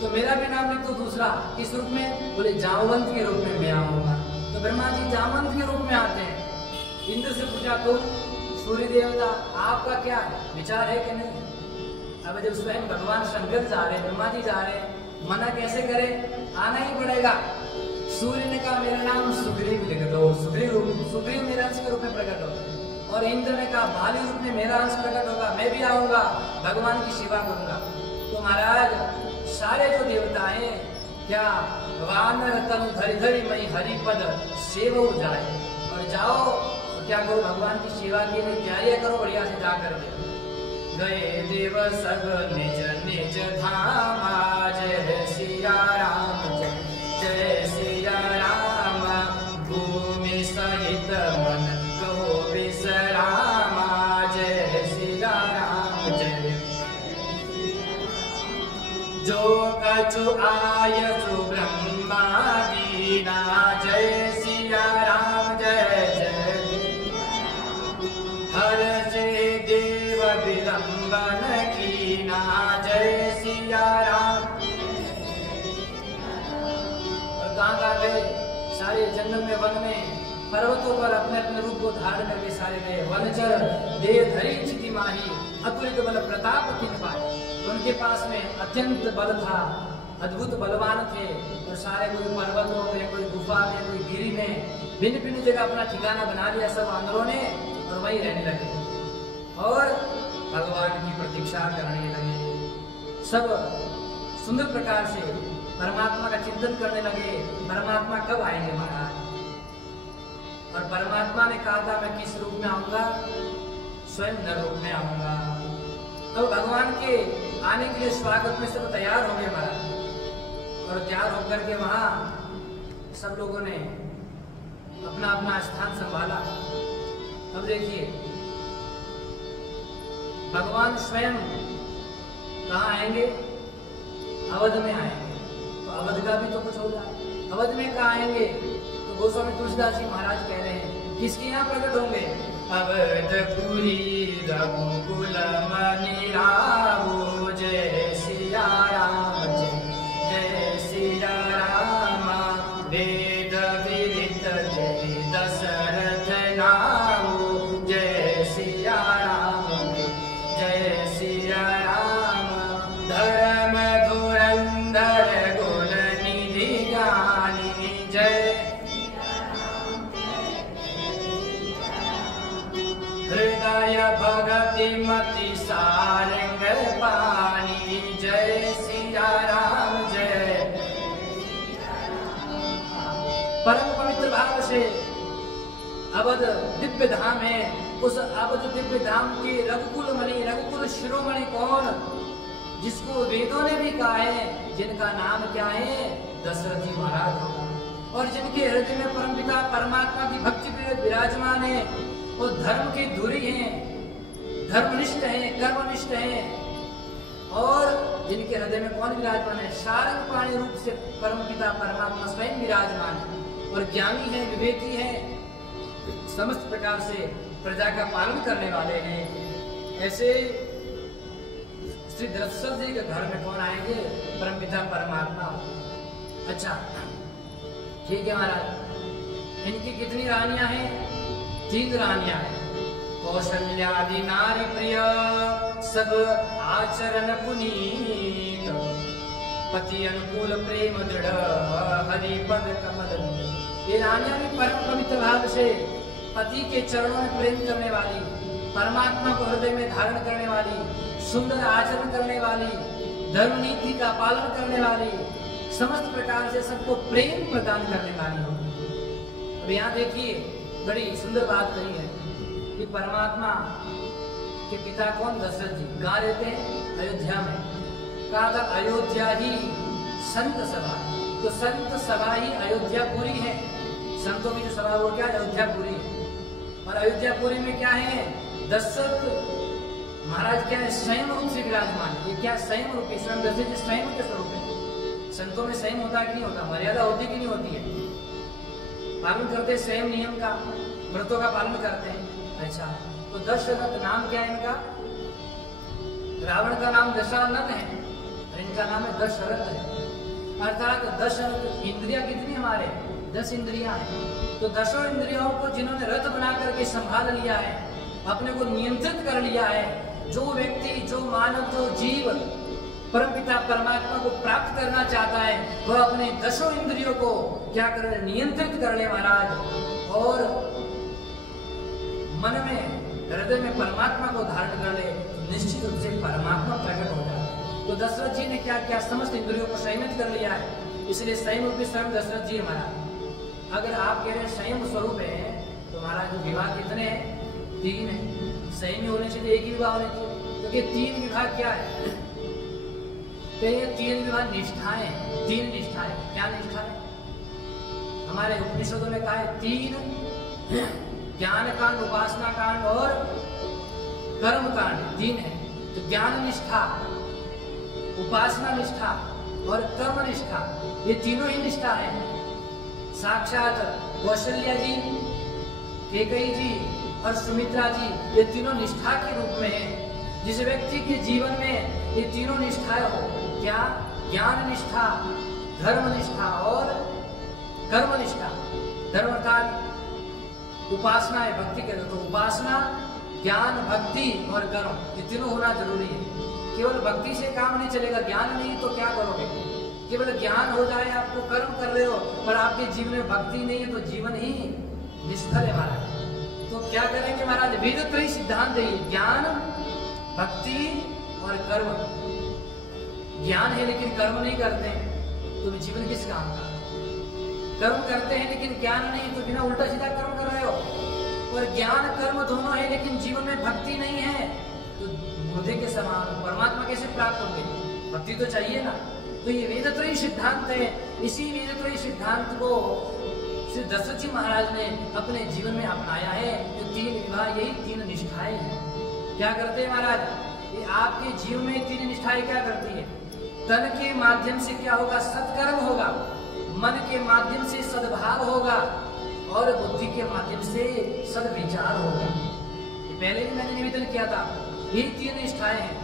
तो मेरा भी नाम लिख दो दूसरा। किस रूप में? बोले जामवंत के रूप में मैं आऊंगा। तो ब्रह्मा जी जामवंत के रूप में आते हैं। इंद्र से पूछा तुम सूर्य देवता आपका क्या विचार है कि नहीं? अब जब स्वयं भगवान शंकर जा रहे, ब्रह्मा जी जा रहे, मना कैसे करे? आना ही पड़ेगा। सूर्य ने कहा मेरा नाम सुग्रीव लिख दो, सुग्रीव मेरा अंश के रूप में प्रकट होगा। और इंद्र ने कहा बाली रूप में मेरा अंश प्रकट होगा, मैं भी आऊंगा, भगवान की सेवा करूंगा। तो महाराज सारे जो देवता हैं क्या वानर तन धरि धरि मई हरिपद सेवो जाए, और जाओ तो क्या करो? भगवान की सेवा के लिए तैयारियां करो बढ़िया से जा करके। गए देव सब निज निज धाम, जय सिया राम जय सिया जो कछु आयसु ब्रह्मा दीना। जय सिया राम जय जय। हर से देव विलंबन कीना। जय सिया राम। और कहाँ गए? सारे जंगल में, वन में, पर्वतों पर अपने अपने रूप को धारण करके सारे गए। वनचर देह धरी चिति माही, अतुलित बल प्रताप तिन पाए। उनके पास में अत्यंत बल था, अद्भुत बलवान थे। और सारे कोई पर्वतों में, कोई गुफा में, कोई गिरी में, भिन्न भिन्न जगह अपना ठिकाना बना लिया सब वानरों ने, और वहीं रहने लगे और भगवान की प्रतीक्षा करने लगे। सब सुंदर प्रकार से परमात्मा का चिंतन करने लगे। परमात्मा कब आएंगे महाराज? और परमात्मा ने कहा था मैं किस रूप में आऊंगा? स्वयं नर रूप में आऊंगा। तो भगवान के आने के लिए स्वागत में सब तैयार हो गए महाराज। और तैयार होकर के वहां सब लोगों ने अपना अपना स्थान संभाला। अब देखिए भगवान स्वयं कहाँ आएंगे? अवध में आएंगे। तो अवध का भी तो कुछ होगा। अवध में कहाँ आएंगे? तो गोस्वामी तुलसीदास जी महाराज कह रहे हैं किसके यहाँ प्रकट होंगे? अवधपुरी रघुकुल मनि रावो। जय सिया राम जय सिया राम। वेद विदित जय दशरथ नामो। जय सिया राम जय सिया राम। धर्म धुरंधर गुण निधि ज्ञानी। जय हृदय भगति मति सारंग पानी। जय सिया राम जय। परम पवित्र भाव से अवध दिव्य धाम है। उस अवध दिव्य धाम के रघुकुल मणि, रघुकुल शिरोमणि कौन? जिसको वेदों ने भी कहा है, जिनका नाम क्या है? दशरथ जी महाराज। और जिनके हृदय में परमपिता परमात्मा की भक्ति विराजमान है। वो धर्म की धुरी हैं, धर्मनिष्ठ हैं, कर्मनिष्ठ हैं। और जिनके हृदय में कौन विराजमान है? सारंग पाणी रूप से परमपिता परमात्मा स्वयं विराजमान है। और ज्ञानी है, विवेकी है, समस्त प्रकार से प्रजा का पालन करने वाले हैं। ऐसे श्री दशरथ जी के घर में कौन आएंगे? परमपिता परमात्मा। अच्छा ठीक है महाराज। इनकी कितनी रानियां हैं? 3 रानियां हैं। कौशल्यादि नारी प्रिय सब आचरण पुनीत। पति अनुकूल प्रेम दृढ़ हरि पद कमल। ये रानियां भी परम पवित्र भाव से पति के चरणों में प्रेम करने वाली, परमात्मा को हृदय में धारण करने वाली, सुंदर आचरण करने वाली, धर्म नीति का पालन करने वाली, समस्त प्रकार से सबको प्रेम प्रदान करने वाली होगी। अब यहाँ देखिए बड़ी सुंदर बात कही है कि परमात्मा के पिता कौन? दशरथ जी। कहाँ रहते हैं? अयोध्या में। कहा था अयोध्या ही संत सभा। तो संत सभा ही अयोध्यापुरी है। संतों की जो सभा वो क्या? अयोध्यापुरी है। और अयोध्यापुरी में क्या है? दशरथ महाराज क्या है? स्वयं रूप से विराजमान है। ये क्या स्वयं रूप है? स्वयं दशरथ जी स्वयं के स्वरूप है। संतों में स्वयं होता कि नहीं होता? मर्यादा होती कि नहीं होती है? पालन करते स्वयं नियम का, व्रतों का पालन करते हैं। अच्छा तो दशरथ नाम क्या है इनका? रावण का नाम दशानन है और इनका नाम है दशरथ है। अर्थात दशरथ। इंद्रियां कितनी हमारे? 10 इंद्रियां हैं। तो 10 इंद्रियों को जिन्होंने रथ बना करके संभाल लिया है, अपने को नियंत्रित कर लिया है, जो व्यक्ति, जो मानव, जो जीव परमपिता परमात्मा को प्राप्त करना चाहता है, वह अपने 10 इंद्रियों को क्या कर ले? नियंत्रित कर ले महाराज। और मन में, हृदय में परमात्मा को धारण कर ले, तो निश्चित रूप से परमात्मा प्रकट हो जाए। तो दशरथ जी ने क्या किया? समस्त इंद्रियों को संयमित कर लिया है। इसलिए संयम रूपी स्वयं दशरथ जी महाराज। अगर आप कह रहे हैं संयम स्वरूप है, तो महाराज विवाह कितने हैं? 3 है। संयमी होने से एक ही विवाह होने चाहिए, क्योंकि 3 विवाह क्या है? तो ये 3 विवाह निष्ठाएं। 3 निष्ठाएं। क्या निष्ठा है? हमारे उपनिषदों में कहा है 3 ज्ञान कांड, उपासना कांड और कर्म कांड 3 है। तो ज्ञान निष्ठा, उपासना निष्ठा और कर्म निष्ठा, ये तीनों ही निष्ठा है। साक्षात कौशल्या जी, कैकेयी जी और सुमित्रा जी, ये तीनों निष्ठा के रूप में है। जिस व्यक्ति के जीवन में ये तीनों निष्ठाएं हो, क्या? ज्ञान निष्ठा, धर्म निष्ठा और कर्म निष्ठा। धर्म अर्थात उपासना है, भक्ति कहते तो उपासना, ज्ञान, भक्ति और कर्म, ये तीनों होना जरूरी है। केवल भक्ति से काम नहीं चलेगा, ज्ञान नहीं तो क्या करोगे? केवल ज्ञान हो जाए, आपको कर्म कर रहे हो पर आपके जीवन में भक्ति नहीं है तो जीवन ही निष्फल है महाराज। तो क्या करेंगे महाराज? वेदत्रयी सिद्धांत है, ज्ञान, भक्ति और कर्म। ज्ञान है लेकिन कर्म नहीं करते हैं तो जीवन किस काम का? कर्म करते हैं लेकिन ज्ञान नहीं तो बिना उल्टा सीधा कर्म कर रहे हो। और ज्ञान कर्म दोनों है लेकिन जीवन में भक्ति नहीं है तो मुर्दे के समान परमात्मा कैसे प्राप्त होंगे? भक्ति तो चाहिए ना। तो ये वेदत्रयी सिद्धांत है। इसी वेदत्रयी सिद्धांत को श्री दशरथ जी महाराज ने अपने जीवन में अपनाया है। जो तीन विवाह, यही तीन निष्ठाएं हैं। क्या करते हैं महाराज? ये आपके जीवन में तीन निष्ठाएं क्या करती है? तन के माध्यम से क्या होगा? सत्कर्म होगा, मन के माध्यम से सद्भाव होगा और बुद्धि के माध्यम से सद्विचार होगा। पहले भी मैंने निवेदन किया था, ये तीन निष्ठाएं हैं।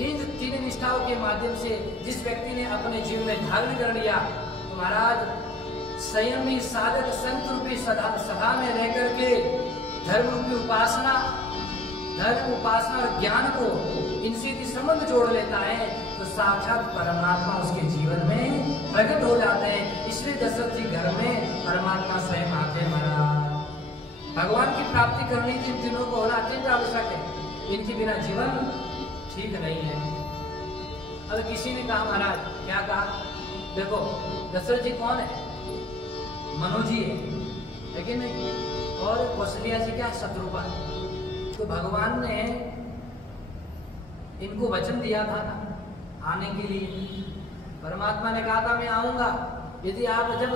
इन तीन निष्ठाओं के माध्यम से जिस व्यक्ति ने अपने जीवन में धारण कर लिया तो महाराज संयमी साधक संत रूपी सभा में रह करके धर्म रूपी उपासना, धर्म, उपासना और ज्ञान को इनसे यदि संबंध जोड़ लेता है तो साक्षात परमात्मा उसके जीवन में प्रकट हो जाते हैं। इसलिए दशरथ जी घर में परमात्मा स्वयं आते हैं महाराज। भगवान की प्राप्ति करने के इन तीनों को होना अत्यंत आवश्यक है, इनके बिना जीवन ठीक नहीं है। अब किसी ने कहा महाराज, क्या कहा? देखो दशरथ जी कौन है? मनु जी है कि नहीं? और कौशल्या जी क्या? शत्रुपा। तो भगवान ने इनको वचन दिया था ना आने के लिए। परमात्मा ने कहा था मैं आऊंगा, यदि आप जब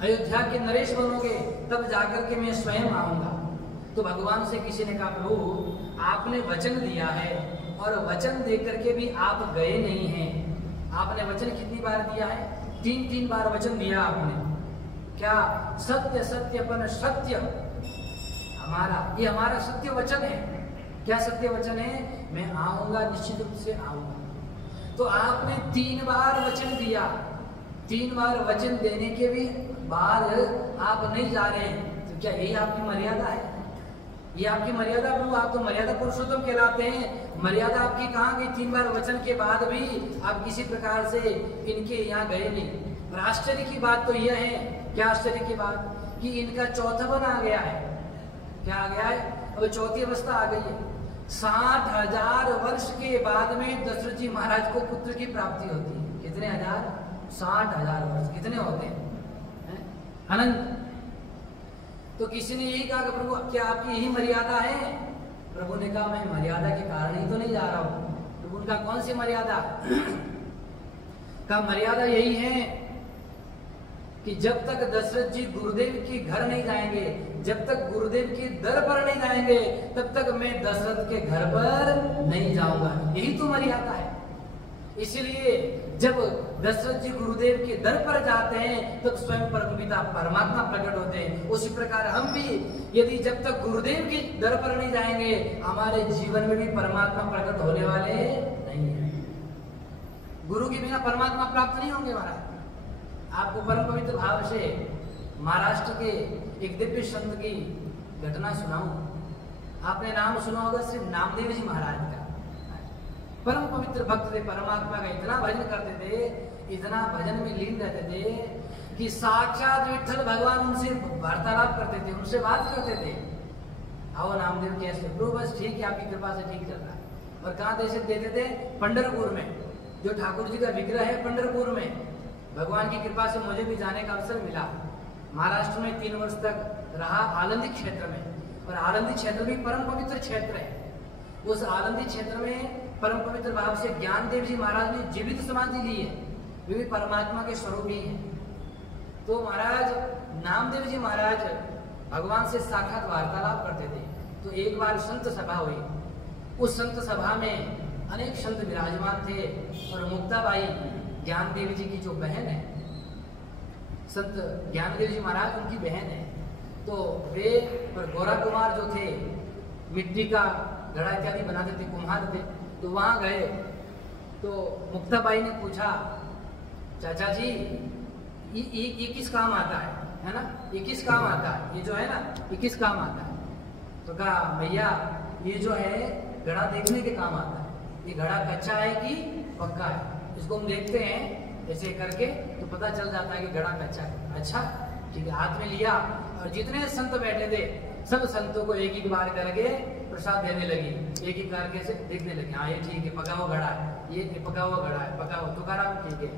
अयोध्या के नरेश बनोगे तब जाकर के मैं स्वयं आऊंगा। तो भगवान से किसी ने कहा प्रभु आपने वचन दिया है और वचन दे करके भी आप गए नहीं हैं। आपने वचन कितनी बार दिया है? 3 बार वचन दिया आपने। क्या? सत्य सत्यपन सत्य हमारा, ये हमारा सत्य वचन है। क्या सत्य वचन है? मैं आऊंगा, निश्चित रूप से आऊंगा। तो आपने 3 बार वचन दिया, 3 बार वचन देने के भी बाद आप नहीं जा रहे हैं तो क्या यही आपकी मर्यादा है? ये आपकी मर्यादा प्रभु? आप तो मर्यादा पुरुषोत्तम कहलाते हैं। मर्यादा आपकी कहाँ गई? 3 बार वचन के बाद भी आप किसी प्रकार से इनके यहाँ गए नहीं। और आश्चर्य की बात तो यह है, क्या आश्चर्य की बात, कि इनका चौथापन आ गया है। क्या आ गया है? अब चौथी अवस्था आ गई है। 60,000 वर्ष के बाद में दशरथ जी महाराज को पुत्र की प्राप्ति होती है। कितने हजार? 60,000 वर्ष। कितने होते हैं? अनंत। तो किसी ने यही कहा कि प्रभु क्या आपकी यही मर्यादा है? प्रभु ने कहा मैं मर्यादा के कारण ही तो नहीं जा रहा हूं। तो उनका कौन सी मर्यादा? का मर्यादा यही है कि जब तक दशरथ जी गुरुदेव के घर नहीं जाएंगे, जब तक गुरुदेव के दर पर नहीं जाएंगे, तब तक मैं दशरथ के घर पर नहीं जाऊंगा। यही तो मर्यादा है। इसलिए जब दशरथ जी गुरुदेव के दर पर जाते हैं तब स्वयं परमपिता परमात्मा प्रकट होते हैं। उसी प्रकार हम भी यदि जब तक गुरुदेव के दर पर नहीं जाएंगे हमारे जीवन में भी परमात्मा प्रकट होने वाले नहीं है। गुरु के बिना परमात्मा प्राप्त नहीं होंगे महाराज। आपको परम पवित्र भाव से महाराष्ट्र के एक दिव्य संत की घटना सुनाऊं। आपने नाम सुना होगा श्री नामदेव जी महाराज का। परम पवित्र भक्त थे, परमात्मा का इतना भजन करते थे, इतना भजन में लीन रहते थे कि साक्षात विठ्ठल भगवान उनसे वार्तालाप करते थे, उनसे बात करते थे। आओ नामदेव कैसे? प्रभु बस ठीक है, आपकी कृपा से ठीक चल रहा है। और कहाँ दर्शन देते थे? पंढरपुर में, जो ठाकुर जी का विग्रह है पंढरपुर में। भगवान की कृपा से मुझे भी जाने का अवसर मिला। महाराष्ट्र में 3 वर्ष तक रहा, आलंदी क्षेत्र में। और आलंदी क्षेत्र भी परम पवित्र क्षेत्र है। उस आलंदी क्षेत्र में परम पवित्र भाव से ज्ञानदेव जी महाराज ने जीवित समाधि ली है। वे भी परमात्मा के स्वरूप ही हैं। तो महाराज नामदेव जी महाराज भगवान से साक्षात वार्तालाप करते थे। तो एक बार संत सभा हुई। उस संत सभा में अनेक संत विराजमान थे और मुक्ताबाई ज्ञान देवी जी की जो बहन है, संत ज्ञान देवी जी महाराज उनकी बहन है, तो वे और गोरा कुमार जो थे मिट्टी का घड़ा इत्यादि बनाते थे, कुम्हार थे, तो वहां गए तो मुक्ताबाई ने पूछा, चाचा जी ये किस काम आता है ना, ये किस काम आता है, ये जो है ना ये किस काम आता है? तो कहा भैया ये जो है घड़ा देखने के काम आता है, ये घड़ा कच्चा है कि पक्का है, इसको हम देखते हैं ऐसे करके तो पता चल जाता है कि घड़ा कच्चा है। अच्छा ठीक है, हाथ में लिया और जितने संत बैठे थे सब संतों को एक एक बार करके प्रसाद देने लगी, एक एक करके से देखने लगे, हाँ ये ठीक है पका हुआ घड़ा है, ये पका हुआ घड़ा है, पका हुआ, तुकाराम ठीक है,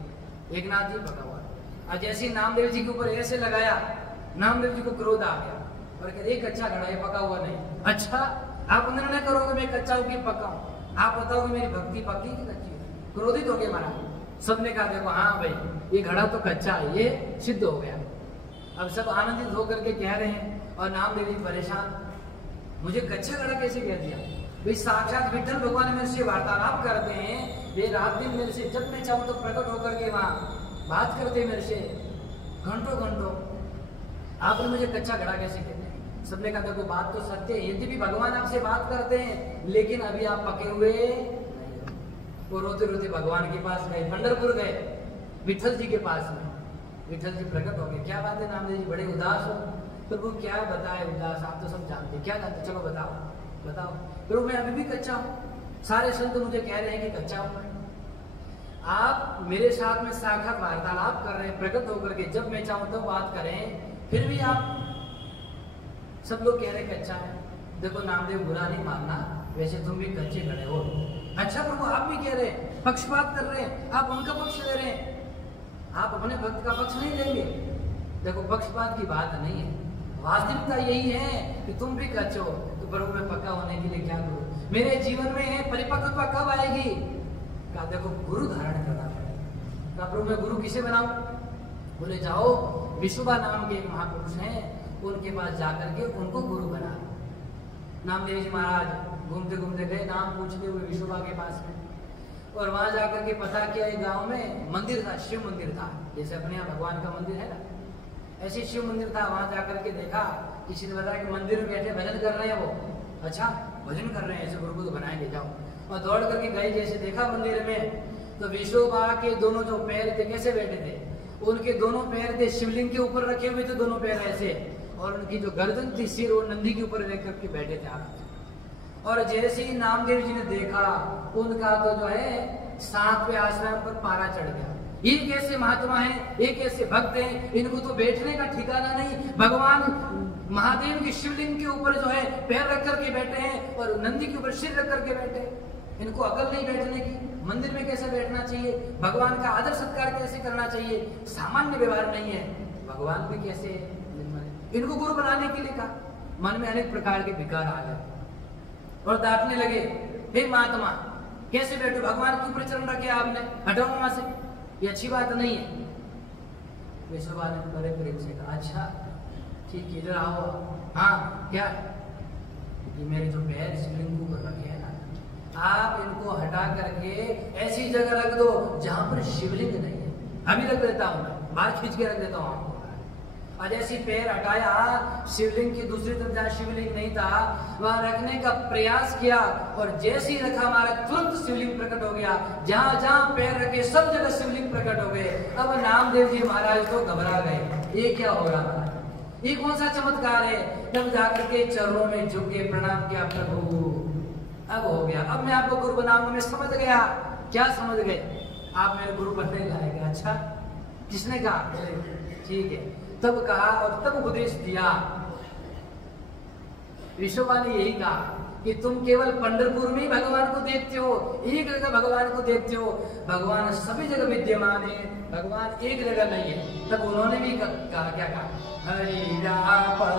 एकनाथ जी पका हुआ। और जैसे नामदेव जी के ऊपर ऐसे लगाया, नामदेव जी को क्रोध आ गया और कहते एक कच्चा घड़ा है, पका हुआ नहीं। अच्छा आप निर्णय करोगे मैं कच्चा हूँ कि पका हूँ, आप बताओगे मेरी भक्ति पक्की कि कच्ची है? क्रोधित हो गए महाराज। सबने कहा देखो हाँ भाई ये घड़ा तो कच्चा है, ये सिद्ध हो गया। अब सब आनंदित होकर के कह रहे हैं और नामदेव जी परेशान, मुझे कच्चा घड़ा कैसे कह दिया? भाई साक्षात विठ्ठल भगवान मेरे से वार्तालाप करते हैं, वे रात दिन मेरे से जब मैं चाहूँ तो प्रकट होकर के वहां बात करते मेरे से घंटों घंटों, आपने मुझे कच्चा घड़ा कैसे कहते हैं? सबने कहा देखो बात तो सत्य है, यदि भी भगवान आपसे बात करते हैं लेकिन अभी आप पके हुए नहीं। वो रोते रोते भगवान के पास गए, पंढरपुर गए, विठल जी के पास में। विठल जी प्रकट हो गए, क्या बात है नामदेव जी बड़े उदास हो? प्रभु क्या बताए उदास, आप तो सब जानते, क्या जानते, चलो बताओ बताओ। प्रभु मैं अभी भी कच्चा हूँ, सारे संत मुझे कह रहे हैं कि कच्चा हूँ। आप मेरे साथ में साक्षात वार्तालाप कर रहे हैं, प्रकट होकर के जब मैं चाहूँ तो बात करें, फिर भी आप सब लोग कह रहे कच्चा है। देखो नामदेव बुरा नहीं मानना, वैसे तुम भी कच्चे खड़े हो। अच्छा प्रभु आप भी कह रहे हैं, पक्षपात कर रहे हैं, आप उनका पक्ष ले रहे हैं, आप अपने भक्त का पक्ष नहीं लेंगे। देखो पक्षपात की बात नहीं है, वास्तविकता यही है कि तुम भी कच्चे हो। तो प्रभु मैं पक्का होने के लिए क्या करूं? मेरे जीवन में परिपक्वता कब आएगी? कहा देखो गुरु धारण करना पड़ेगा। कहा प्रभु मैं गुरु किसे बनाऊं? बोले जाओ विश्वभा नाम के एक महापुरुष हैं, उनके पास जाकर के उनको गुरु बना। नामदेव जी महाराज घूमते घूमते गए, नाम पूछते हुए विश्वभा के पास में, और वहां जाकर के पता किया एक गांव में मंदिर था, शिव मंदिर था, जैसे अपने यहाँ भगवान का मंदिर है ना, ऐसे शिव मंदिर था। वहां जाकर के देखा, किसी ने बताया कि मंदिर में बैठे भजन कर रहे हैं वो। अच्छा भजन कर रहे हैं, ऐसे गुरु को तो बनाएंगे, जाओ। और दौड़ करके गए, जैसे देखा मंदिर में तो विश्वभा के दोनों जो पैर थे कैसे बैठे थे, उनके दोनों पैर थे शिवलिंग के ऊपर रखे हुए थे, दोनों पैर ऐसे, और उनकी जो गर्दन थी सिर वो नंदी के ऊपर रख करके बैठे थे आराम। और जैसे ही नामदेव जी ने देखा, उनका तो जो है 7वें आश्रम पर पारा चढ़ गया। ये कैसे महात्मा है, ये कैसे भक्त हैं, इनको तो बैठने का ठिकाना नहीं। भगवान महादेव की शिवलिंग के ऊपर जो है पैर रख करके बैठे हैं और नंदी के ऊपर सिर रख करके बैठे हैं। इनको अकल नहीं बैठने की, मंदिर में कैसे बैठना चाहिए, भगवान का आदर सत्कार कैसे करना चाहिए, सामान्य व्यवहार नहीं है। भगवान भी कैसे, इनको गुरु बनाने के लिए कहा। मन में अनेक प्रकार के विकार आ गए और डांटने लगे, हे महात्मा कैसे बैठो, भगवान के ऊपर चरण रखे आपने, हटाओ वहां से, ये अच्छी बात नहीं है। विश्वभा ने बड़े प्रेम से कहा, अच्छा ठीक है इधर आओ। हाँ क्या, ये मेरे जो पैर शिवलिंग के ऊपर रखे हैं ना, आप इनको हटा करके ऐसी जगह रख दो जहां पर शिवलिंग नहीं है। अभी रख देता हूं मैं, बाहर खींच के रख देता हूं आपको। और जैसे पैर हटाया, शिवलिंग की दूसरी तरफ जहाँ शिवलिंग नहीं था वहां रखने का प्रयास किया, और जैसे ही रखा हमारा तुरंत शिवलिंग प्रकट हो गया। जहां जहां पैर रखे सब जगह शिवलिंग प्रकट हो गए। अब नामदेव जी महाराज तो घबरा गए, ये क्या हो रहा है, ये कौन सा चमत्कार है। तब जाकर के चरणों में झुक के प्रणाम किया, प्रभु अब हो गया, अब मैं आपको गुरु बनाऊंगा। मैं समझ गया। क्या समझ गए? आप मेरे गुरु बनने लायक। अच्छा किसने कहा? ठीक है, तब कहा और तब उपदेश दिया। विश्वभा ने यही कहा कि तुम केवल पंढरपुर में ही भगवान को देखते हो, एक जगह भगवान को देखते हो, भगवान सभी जगह विद्यमान है, भगवान एक जगह नहीं है। तब उन्होंने भी कहा, क्या कहा, हरिरापद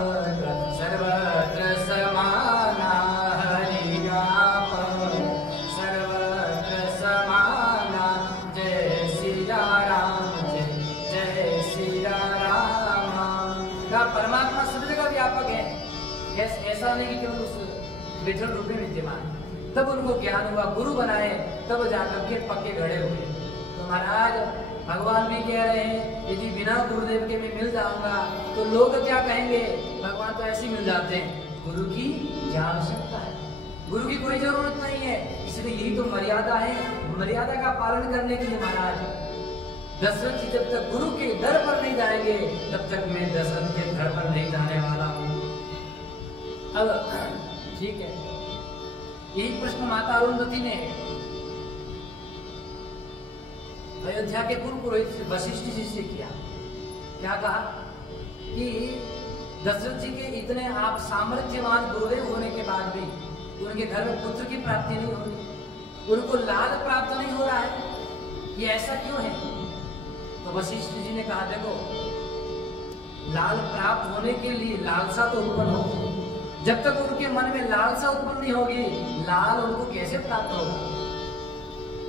सर्वत्र समाना, हरिरापद सर्वत्र समाना, जय सिया राम, जय सिया राम। परमात्मा सब जगह व्यापक है, ऐसा नहीं कि केवल उस विठल रूप में विद्यमान। तब उनको ज्ञान हुआ, गुरु बनाए, तब जाकर के पक्के घड़े हुए। तो महाराज भगवान भी कह रहे हैं यदि बिना गुरुदेव के मैं मिल जाऊंगा तो लोग क्या कहेंगे, भगवान तो ऐसे ही मिल जाते हैं। गुरु की क्या आवश्यकता है, गुरु की कोई जरूरत नहीं है। इसलिए यही तो मर्यादा है, मर्यादा का पालन करने के लिए महाराज दशरथ जी जब तक गुरु के दर पर नहीं जाएंगे तब तक मैं दशरथ के घर पर नहीं जाने वाला हूं। अब ठीक है, यही प्रश्न माता अरुंधति ने अयोध्या के कुल पुरोहित वशिष्ठ जी से किया। क्या कहा कि दशरथ जी के इतने आप सामर्थ्यवान गुरुदेव होने के बाद भी उनके घर में पुत्र की प्राप्ति नहीं हो रही, उनको लाल प्राप्त नहीं हो रहा है, ये ऐसा क्यों है? तो वशिष्ठ जी ने कहा देखो, लाल प्राप्त होने के लिए लालसा तो उत्पन्न हो, जब तक उनके मन में लालसा उत्पन्न नहीं होगी लाल उनको कैसे प्राप्त होगा?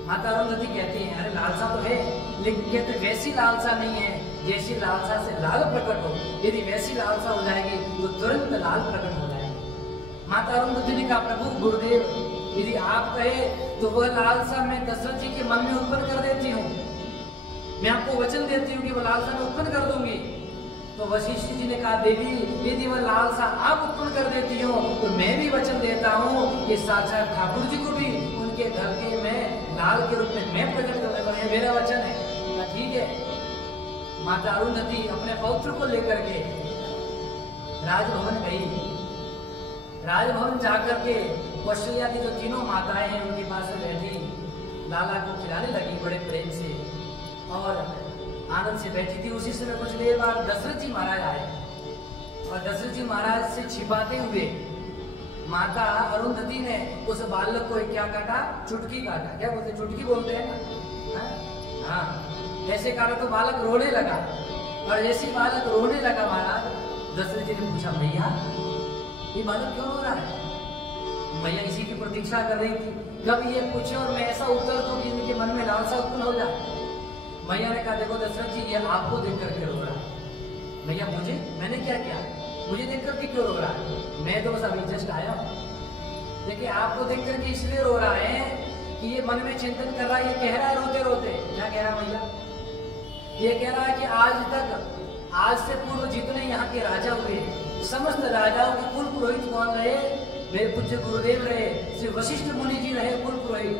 माता अरुंधति कहती है अरे लालसा तो है, लेकिन कहते वैसी लालसा नहीं है जैसी लालसा से लाल प्रकट हो। यदि वैसी लालसा हो जाएगी तो तुरंत लाल प्रकट हो जाएगी। माता अरुंधति ने कहा प्रभु गुरुदेव यदि आप कहे तो वह लालसा मैं दशरथ जी के मन में उत्पन्न कर देती हूँ, मैं आपको वचन देती हूँ कि वह लालसा मैं उत्पन्न कर दूंगी। तो वशिष्ठ जी ने कहा देवी यदि वह लालसा आप उत्पन्न कर देती हो तो मैं भी वचन देता हूँ कि साक्षात ठाकुर जी को भी उनके घर के में लाल के रूप में मैं प्रकट कर देता हूँ, मेरा वचन है। ठीक है। माता अरुंधति अपने पौत्र को लेकर के राजभवन गई। राजभवन जाकर के कौशल्या की जो तीनों माताएं हैं उनके पास में बैठी, लाला को खिलाने लगी बड़े प्रेम से और आनंद से बैठी थी। उसी समय कुछ देर बाद दशरथ जी महाराज आए और दशरथ जी महाराज से छिपाते हुए माता अरुंधति ने उस बालक को क्या काटा, चुटकी काटा। क्या बोलते, चुटकी बोलते हैं ना? हाँ, ऐसे काटा तो बालक रोने लगा और जैसे बालक रोने लगा महाराज दशरथ जी ने पूछा मैया ये बालक क्यों रो रहा है? मैया इसी की प्रतीक्षा कर रही थी कब ये पूछे और मैं ऐसा उत्तर दूं कि इनके मन में लालसा उत्पन्न हो जाए। मैया ने कहा देखो दशरथ जी ये आपको देख करके रो रहा है। मैया मुझे, मैंने क्या किया, मुझे देख करके क्यों रो रहा है? मैं तो बस अभी जस्ट आया हूँ। देखिए आपको देख करके इसलिए रो रहा है कि ये मन में चिंतन कर रहा है, ये कह रहा है रोते रोते, क्या कह रहा है मैया? ये कह रहा है कि आज तक, आज से पूर्व जितने यहाँ के राजा हुए समस्त राजाओं के कुल पुरोहित कौन रहे? मेरे पूज्य गुरुदेव रहे, श्री वशिष्ठ मुनि जी रहे कुल पुरोहित।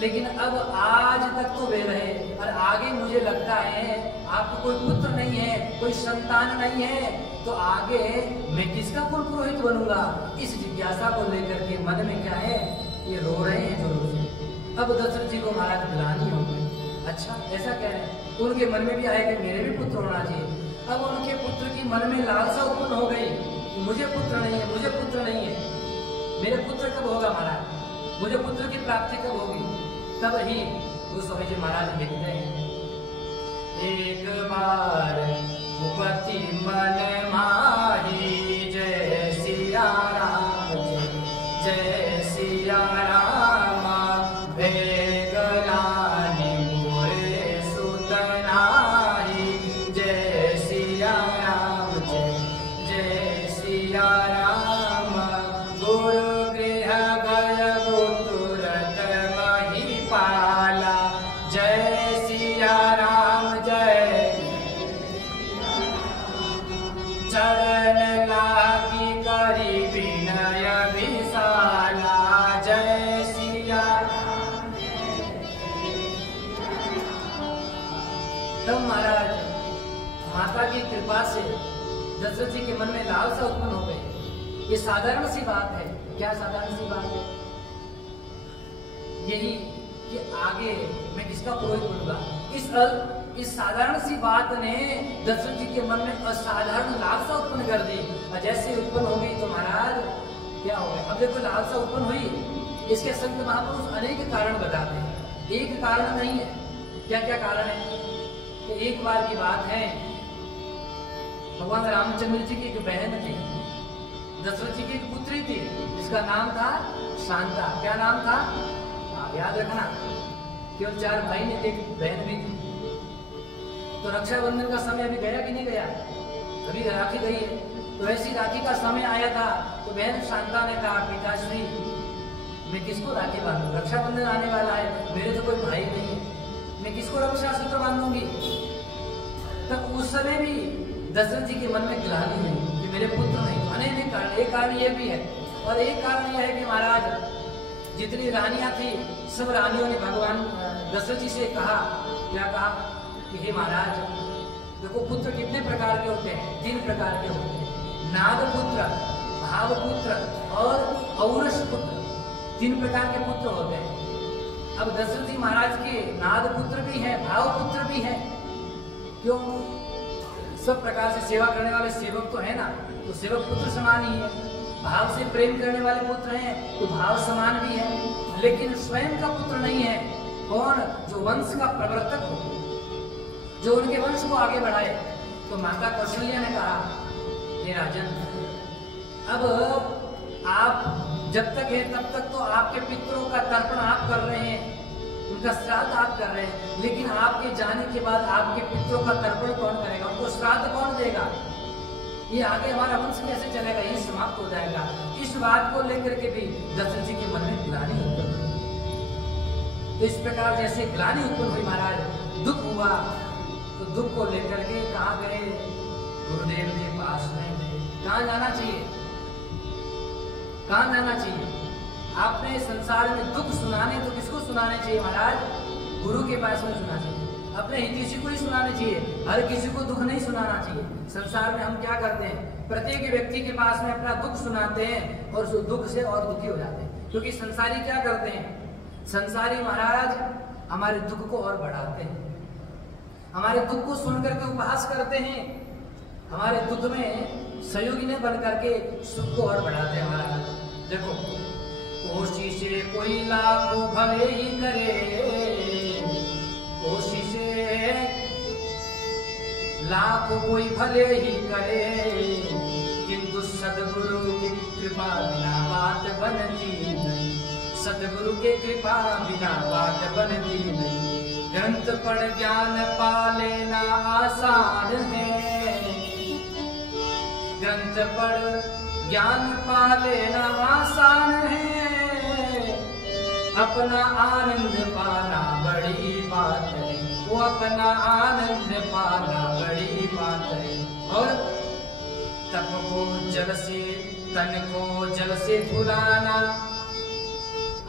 लेकिन अब आज तक तो वे रहे और आगे मुझे लगता है आपको कोई पुत्र नहीं है, कोई संतान नहीं है, तो आगे मैं किसका कुल पुरोहित बनूंगा? इस जिज्ञासा को लेकर के मन में क्या है, ये रो रहे हैं जोरों से। अब दशरथ जी को महाराज ग्लानि हो गई। अच्छा ऐसा कह रहे हैं, उनके मन में भी आया कि मेरे भी पुत्र होना चाहिए। अब उनके पुत्र की मन में लालसा उत्पन्न हो गई, मुझे पुत्र नहीं है, मुझे पुत्र नहीं है, मेरे पुत्र कब होगा महाराज, मुझे पुत्र की प्राप्ति कब होगी? तब ही गोस्वामी जी महाराज लिखते हैं एक बार उपति मन माही जय सिया राम जय सिया राम भेगलानि मोरे सुतनाही जय सिया राम जय सिया राम गुरु गृह गय तुरत पाला जय सिया राम जय चरण लागी करी विनय विशाला जय सिया राम। तब महाराज माता की कृपा से दशरथ जी के मन में लालसा उत्पन्न हो गई। ये साधारण सी बात है। क्या साधारण सी बात है? यही कि आगे मैं किसका पुरोहित बनूंगा। इस साधारण सी बात ने दशरथ जी के मन में असाधारण लालसा उत्पन्न कर दी और जैसे उत्पन्न हो गई तो महाराज क्या हो गया? अब देखो लालसा उत्पन्न हुई, इसके संत महापुरुष अनेक कारण बताते हैं, एक कारण नहीं है। क्या क्या कारण है? तो एक बार की बात है, भगवान रामचंद्र जी की एक बहन थी, दशरथ जी की एक पुत्री थी जिसका नाम था शांता। क्या नाम था? याद रखना, केवल 4 भाई ने, एक बहन भी थी। तो रक्षाबंधन का समय अभी गया कि नहीं गया? अभी राखी गई है। तो ऐसी राखी का समय आया था तो बहन शांता ने कहा पिताश्री मैं किसको राखी बांधूं? रक्षाबंधन आने वाला है, मेरे तो कोई भाई नहीं है, मैं किसको रक्षा सूत्र बांधूंगी? तब उस समय भी दशरथ जी के मन में ग्लानि हुई कि मेरे पुत्र नहीं। अनेक कारण, एक कारण ये भी है और एक कारण यह है कि महाराज जितनी रानियां थी सब रानियों ने भगवान दशरथ जी से कहा, क्या कहा कि हे महाराज देखो पुत्र कितने प्रकार के होते हैं, 3 प्रकार के होते हैं, नागपुत्र, भावपुत्र और औरस पुत्र, 3 प्रकार के पुत्र होते हैं। अब दशरथ जी महाराज के नागपुत्र भी है, भावपुत्र भी है, क्यों? सब प्रकार से सेवा करने वाले सेवक तो है ना, तो सेवक पुत्र समान ही है। भाव से प्रेम करने वाले पुत्र हैं तो भाव समान भी है, लेकिन स्वयं का पुत्र नहीं है। कौन? जो वंश का प्रवर्तक हो, जो उनके वंश को आगे बढ़ाए। तो माता कौशल्या ने कहा, हे राजन, अब आप जब तक है तब तक तो आपके पितरों का तर्पण आप कर रहे हैं, उनका श्राद्ध आप कर रहे हैं, लेकिन आपके जाने के बाद आपके पितरों का तर्पण कौन करेगा? उनको श्राद्ध कौन देगा? ये आगे हमारा वंश कैसे चलेगा? ये समाप्त हो जाएगा। इस बात को लेकर के भी दशरथ जी के मन में ग्लानि उत्पन्न हुई। तो इस प्रकार जैसे ग्लानि उत्पन्न हुई महाराज, दुख हुआ, तो दुख को लेकर के कहाँ गए? गुरुदेव के पास में गए। कहाँ जाना चाहिए? कहाँ जाना चाहिए? आपने संसार में दुख सुनाने तो किसको सुनाने चाहिए महाराज? गुरु के पास में सुनाना चाहिए, अपने हितैषी को ही सुनाने चाहिए, हर किसी को दुख नहीं सुनाना चाहिए। संसार में हम क्या करते हैं? प्रत्येक व्यक्ति के पास में अपना दुख सुनाते हैं और उस दुख से और दुखी हो जाते हैं, क्योंकि संसारी क्या करते हैं? संसारी महाराज हमारे दुख को और बढ़ाते हैं, हमारे दुख को सुन करके उपहास करते हैं, हमारे दुख में सहयोगी ने बन करके सुख को और बढ़ाते हैं। हमारा देखो, कोशिशे कोई लाखों भले ही करे, कोशिशे लाखों कोई भले ही करे, किंतु सदगुरु की कृपा बिना बात बनती नहीं, सदगुरु के कृपा बिना बात बनती नहीं। ग्रंथ पढ़ ज्ञान पा लेना आसान है, ग्रंथ पढ़ ज्ञान पा लेना आसान है, अपना आनंद पाना बड़ी बात है, वो अपना आनंद पाना बड़ी बात है। और तप को जल से, तन को जल से धुलाना,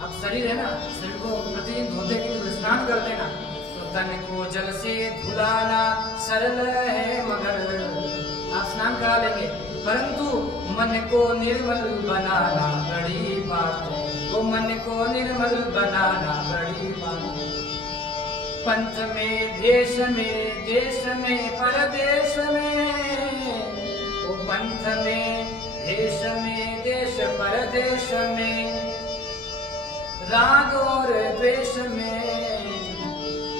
अब शरीर है ना, शरीर को प्रतिदिन धोते के स्नान कर देना, तो तन को जल से धुलाना सरल है मगर आप स्नान करा लेंगे, परंतु मन को निर्मल बनाना बड़ी बात है, वो मन को निर्मल बनाना बड़ी बात है। पंथ में देश में, देश में परदेश में, वो पंथ में देश में, देश परदेश में, राग और द्वेष में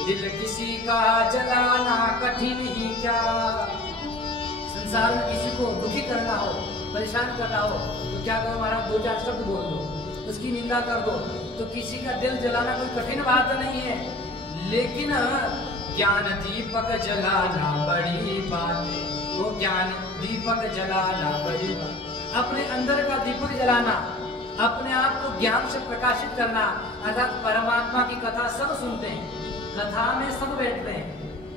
दिल किसी का जलाना कठिन ही क्या। संसार में किसी को दुखी करना हो, परेशान करना हो तो क्या करो महाराज? 2-4 शब्द बोल दो, उसकी निंदा कर दो, तो किसी का दिल जलाना कोई कठिन बात नहीं है। लेकिन ज्ञान दीपक जलाना बड़ी बात है, वो ज्ञान दीपक जलाना बड़ी बात। अपने अंदर का दीपक जलाना, अपने आप को ज्ञान से प्रकाशित करना, अर्थात परमात्मा की कथा सब सुनते हैं, कथा में सब बैठते हैं।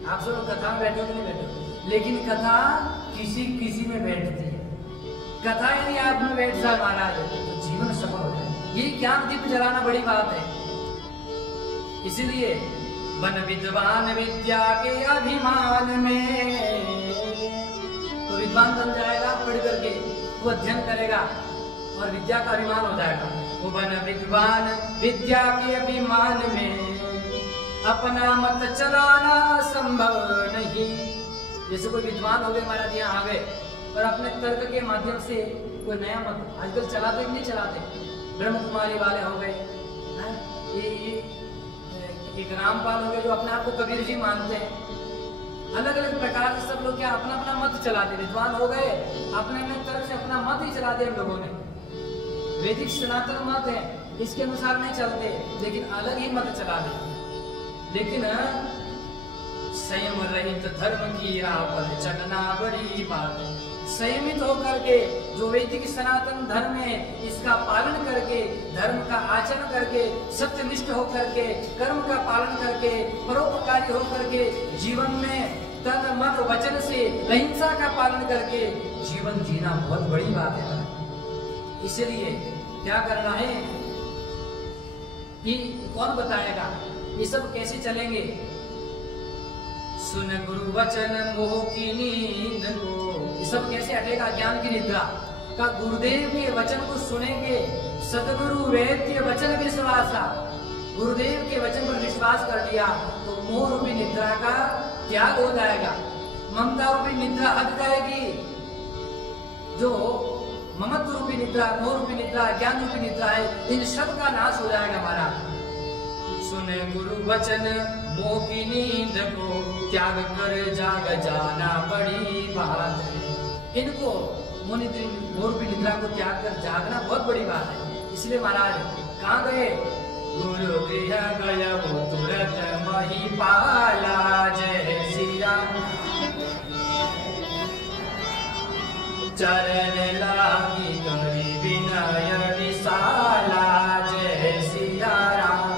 आप सब कथा में बैठो कि नहीं बैठो? लेकिन कथा किसी किसी में बैठती है। कथा यदि आप में बैठ जाए महाराज तो जीवन सफल हो जाए। ये ज्ञान दीप जलाना बड़ी बात है। इसलिए बन विद्वान विद्या के अभिमान में, तो विद्वान बन जाएगा, पढ़ करके वो अध्ययन करेगा और विद्या का अभिमान हो जाएगा। वो बन विद्वान विद्या के अभिमान में, अपना मत चलाना संभव नहीं। जैसे कोई विद्वान हो गए महाराज, यहाँ आ गए और अपने तर्क के माध्यम से कोई नया मत आजकल चलाते नहीं चलाते, ब्रह्म कुमारी वाले हो गए, ये रामपाल हो गए जो अपने आप को कबीर जी मानते हैं। अलग अलग प्रकार से सब लोग क्या अपना अपना मत चलाते, विद्वान हो गए, अपने अपने तर्क से अपना मत ही चलाते हैं लोगों ने। वैदिक सनातन मत है, इसके अनुसार नहीं चलते, लेकिन अलग ही मत चला दे। लेकिन संयम रहित धर्म की राह पर चलना बड़ी बात है। संयमित होकर के जो वैदिक सनातन धर्म है इसका पालन करके, धर्म का आचरण करके, सत्यनिष्ठ होकर के, कर्म का पालन करके, परोपकारी होकर के, जीवन में तन मन वचन से अहिंसा का पालन करके जीवन जीना बहुत बड़ी बात है। इसलिए क्या करना है ये कौन बताएगा, ये सब कैसे चलेंगे। सुन गुरु वचन मोह की नींद को, ये सब कैसे हटेगा ज्ञान की निद्रा का। गुरुदेव के वचन को सुनेंगे, सतगुरु वैद्य वचन विश्वासा, गुरुदेव के वचन पर विश्वास कर लिया तो मोह रूपी निद्रा का त्याग हो जाएगा, ममता रूपी निद्रा हट जाएगी। जो ममत्व रूपी निद्रा, मोह रूपी निद्रा, ज्ञान रूपी निद्रा है, इन सब का नाश हो जाएगा महाराज। सुने गुरु वचन मोह की नींद को, त्याग कर जाग जाना बड़ी बात है। इनको मोह रूपी निद्रा को त्याग कर जागना बहुत बड़ी बात है। इसलिए महाराज कहाँ गए, गुरु गृह गया वो तुरंत महिपाला, जय श्री राम चरण लागी करी विनय विशाला, जय श्री राम।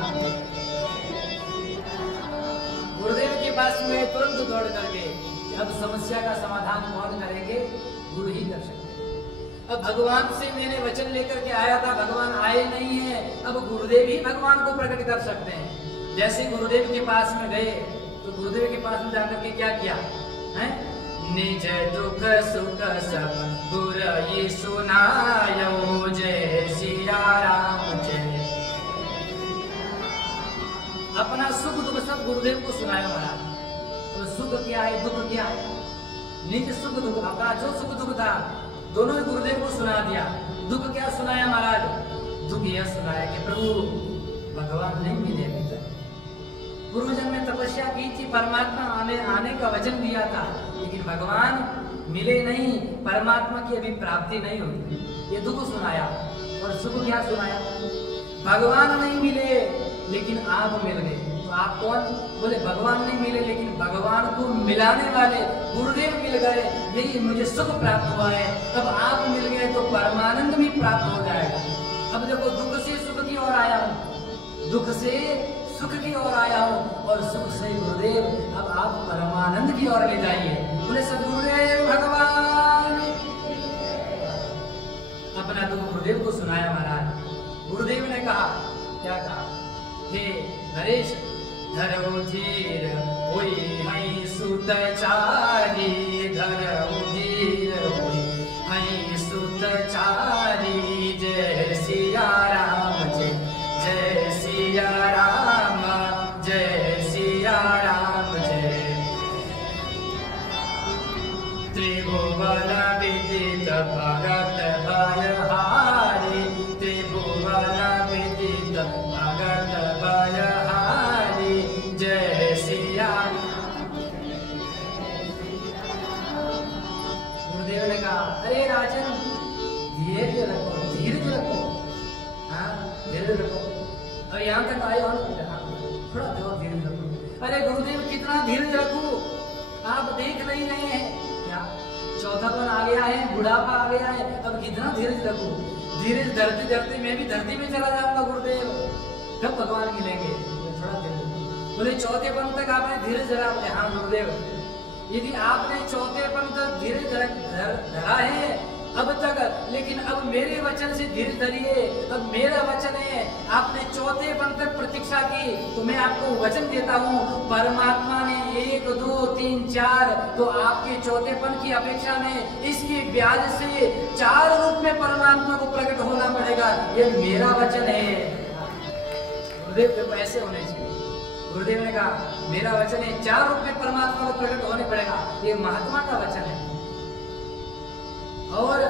गुरुदेव के पास में तुरंत दौड़ करके अब समस्या का समाधान कौन करेंगे, गुरु ही कर सकते हैं। अब भगवान से मैंने वचन लेकर के आया था, भगवान आए नहीं है, अब गुरुदेव ही भगवान को प्रकट कर सकते हैं। जैसे गुरुदेव के पास में गए तो गुरुदेव के पास में जाकर के क्या किया है, निज दुख सुख सब गुरु ये सुनायो, जय सिया राम जय। अपना सुख दुख सब गुरुदेव को सुनाया महाराज। तो सुख क्या है, दुख क्या है, निज सुख दुख, अपना जो सुख दुख था दोनों ही गुरुदेव को सुना दिया। दुख क्या सुनाया महाराज, दुख यह सुनाया कि प्रभु भगवान नहीं मिले अभी तक। पूर्वजन्म में तपस्या की थी, परमात्मा आने का वचन दिया था, लेकिन भगवान मिले नहीं, परमात्मा की अभी प्राप्ति नहीं हुई। ये दुख सुनाया। और सुख क्या सुनाया, भगवान नहीं मिले लेकिन आप मिल गए। तो आप कौन, बोले भगवान नहीं मिले लेकिन भगवान को मिलाने वाले गुरुदेव मिल गए, यही मुझे सुख प्राप्त हुआ है। अब आप मिल गए तो परमानंद भी प्राप्त हो जाएगा। अब देखो दुख से सुख की ओर आया हूँ, दुख से सुख की ओर आया हूँ, और सुख से गुरुदेव अब आप परमानंद की ओर ले जाइए। बोले सदगुरुदेव भगवान। अपना दुख गुरुदेव को सुनाया महाराज। गुरुदेव ने कहा, क्या कहा, हे नरेश धरो धीर होई हई सुत चारी, धरो धीर होई हई सुत चारी, जय सिया राम जय, जय सिया राम जय, सिया राम जय। त्रिभुवन विदित भगत भयहारी, त्रिभुवन विदित भगत भयहारी, जय सिया। गुरुदेव ने कहा, अरे राजन धीरज रखो, धीरज रखो, हाँ धीरज रखो। और यहाँ तक आए और थोड़ा और धीरज रखो। अरे गुरुदेव कितना धीरज रखूं, आप देख नहीं रहे हैं क्या, चौथापन आ गया है, बुढ़ापा आ गया है, अब कितना धीरज रखूं। धीरज धरते धरते मैं भी धरती में चला जाऊंगा गुरुदेव, कब भगवान मिलेंगे। थोड़ा धीरज। बोले चौथेपन तक आपने धीरज धरा। बोले हाँ गुरुदेव, यदि आपने चौथेपन तक धीरज धरा है अब तक, लेकिन अब मेरे वचन से धीरज धरिए। अब मेरा वचन है, आपने चौथेपन तक प्रतीक्षा की तो मैं आपको वचन देता हूँ, परमात्मा ने 1 2 3 4, तो आपके चौथेपन की अपेक्षा में इसके ब्याज से 4 रूप में परमात्मा को प्रकट होना पड़ेगा। ये मेरा वचन है। गुरुदेव के पैसे होने चाहिए। गुरुदेव ने कहा मेरा वचन है, 4 रूप में परमात्मा को प्रकट होने पड़ेगा, ये महात्मा का वचन है। और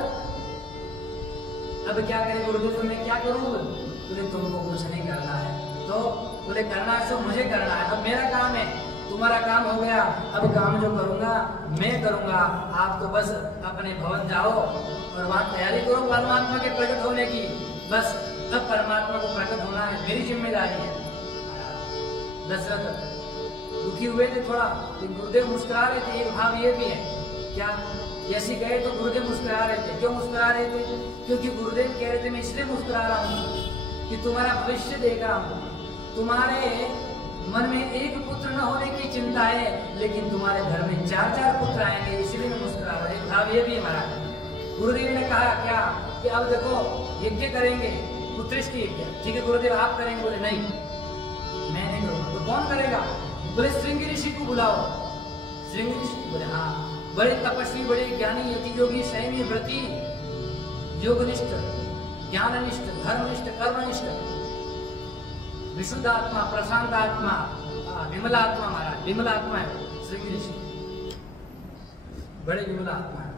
अब क्या करें गुरुदेव, मैं क्या करूं। बोले तुमको कुछ नहीं करना है, तो बोले करना है तो मुझे करना है। अब मेरा काम है, तुम्हारा काम हो गया, अब काम जो करूंगा मैं करूंगा। आप तो बस अपने भवन जाओ और वहां तैयारी करो परमात्मा के प्रकट होने की। बस अब परमात्मा को प्रकट होना है, मेरी जिम्मेदारी है। दशरथ दुखी हुए थे थोड़ा, लेकिन गुरुदेव मुस्कुरा रहे थे। एक भाव ये भी है क्या, जैसे गए तो गुरुदेव मुस्कुरा रहे थे। क्यों मुस्कुरा रहे थे? क्योंकि गुरुदेव कह रहे थे मैं इसलिए मुस्कुरा रहा हूँ कि तुम्हारा भविष्य देख रहा हूँ। तुम्हारे मन में एक पुत्र न होने की चिंता है, लेकिन तुम्हारे घर में 4-4 पुत्र आएंगे, इसलिए मैं मुस्कुरा रहा हूँ। भाव ये भी हमारा गुरुदेव ने कहा क्या कि अब देखो यज्ञ करेंगे, पुत्रिष्टि यज्ञ, ठीक है गुरुदेव आप करेंगे? बोले नहीं मैं नहीं करूँगा। तो कौन करेगा? बोले श्रृंगी ऋषि को बुलाओ। श्रृंगी ऋषि बोले हाँ, बड़े तपस्वी, बड़े ज्ञानी, यति योगी, संयमी, व्रती, योगनिष्ठ, ज्ञाननिष्ठ, धर्मनिष्ठ, कर्मनिष्ठ, विशुद्ध आत्मा, प्रशांत आत्मा, विमला आत्मा, महाराज विमला आत्मा है श्रृंगी ऋषि, बड़े विमला आत्मा है।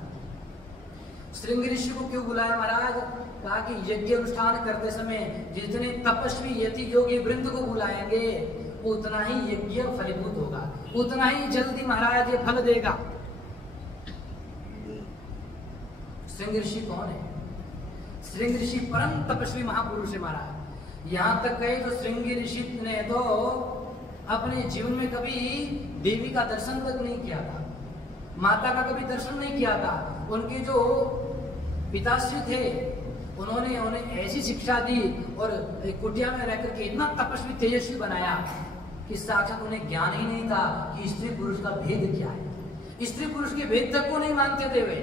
श्रृंगी ऋषि को क्यों बुलाया महाराज? कहा कि यज्ञ अनुष्ठान करते समय जितने तपस्वी, यति, योगी वृंद को बुलाएंगे उतना ही यज्ञ फलीभूत होगा, उतना ही जल्दी महाराज ये फल देगा। श्रृंगी ऋषि कौन है? श्रृंगी ऋषि परम तपस्वी महापुरुष है महाराज। यहाँ तक कहे तो श्रृंगी ऋषि ने तो अपने जीवन में कभी देवी का दर्शन तक नहीं किया था, माता का कभी दर्शन नहीं किया था। उनके जो पिताश्री थे उन्होंने उन्हें ऐसी शिक्षा दी और कुटिया में रहकर के इतना तपस्वी तेजस्वी बनाया कि साक्षात उन्हें ज्ञान ही नहीं था कि स्त्री पुरुष का भेद क्या है। स्त्री पुरुष के भेद तक को नहीं मानते थे वे,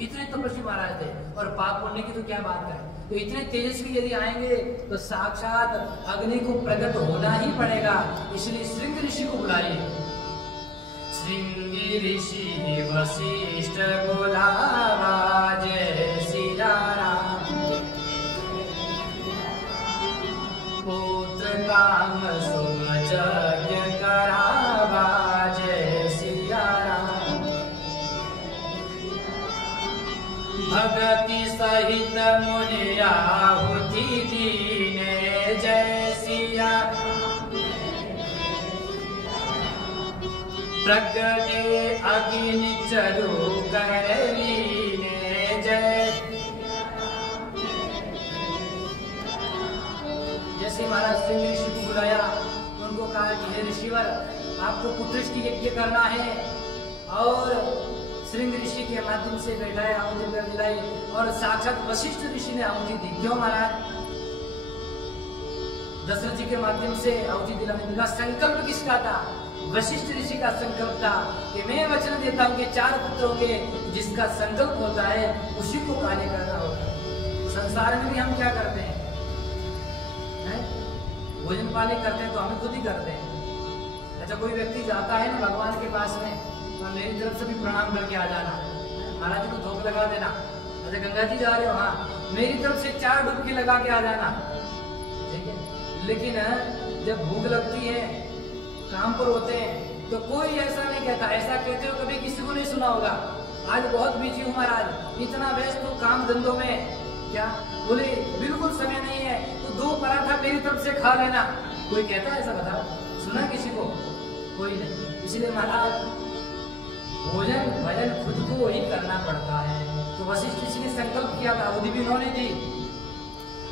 इतने तपस्वी महाराज थे। और पाप पुण्य की तो क्या बात है, तो इतने तेजस्वी यदि आएंगे तो साक्षात अग्नि को प्रकट होना ही पड़ेगा। इसलिए श्रृंगी ऋषि को बुलाइए। श्रृंगी ऋषि वशिष्ठ बुलावा, जय सिया राम, पुत्र काम सुम यज्ञ करावा, जय सिया राम, भगति सहित मुनि आहुति दीने, जय सिया, प्रगटे अग्नि चरु कर लीने, जय। जैसे महाराज श्रृंगी ऋषि को बुलाया, उनको कहा कि हे ऋषिवर आपको पुत्रिष्टि यज्ञ करना है, और श्रृंगी ऋषि के माध्यम से बैठाए, आहुति कर दिलाई, और साक्षात वशिष्ठ ऋषि ने आहुति दी। क्यों महाराज? दशरथ जी के माध्यम से आहुति दिलाने का संकल्प किसका था? वशिष्ठ ऋषि का संकल्प था कि मैं वचन देता हूँ कि 4 पुत्र होंगे, जिसका संकल्प होता है उसी को कार्य करना होता है। संसार में भी हम क्या करते हैं? भोजन पानी करते हैं तो हम खुद ही करते हैं। अच्छा कोई व्यक्ति जाता है ना भगवान के पास में, तो मेरी तरफ से भी प्रणाम करके आ जाना, महाराज जी को धूप लगा देना। अच्छा गंगा जी जा रहे हो, हाँ मेरी तरफ से 4 डुबकी लगा के आ जाना, ठीक है। लेकिन जब भूख लगती है, काम पर होते हैं, तो कोई ऐसा नहीं कहता। ऐसा कहते हो कभी किसी को नहीं सुना होगा, आज बहुत बिजी हूँ महाराज, इतना व्यस्त हूँ काम धंधों में, क्या बोले बिल्कुल समय नहीं है, तो 2 पराठा मेरी तरफ से खा लेना। कोई कहता है ऐसा? बताओ, सुना किसी को? कोई नहीं। इसलिए महाराज भोजन भजन खुद को ही करना पड़ता है। तो वशिष्ठ ऋषि ने संकल्प किया था, आहुति भी उन्होंने दी।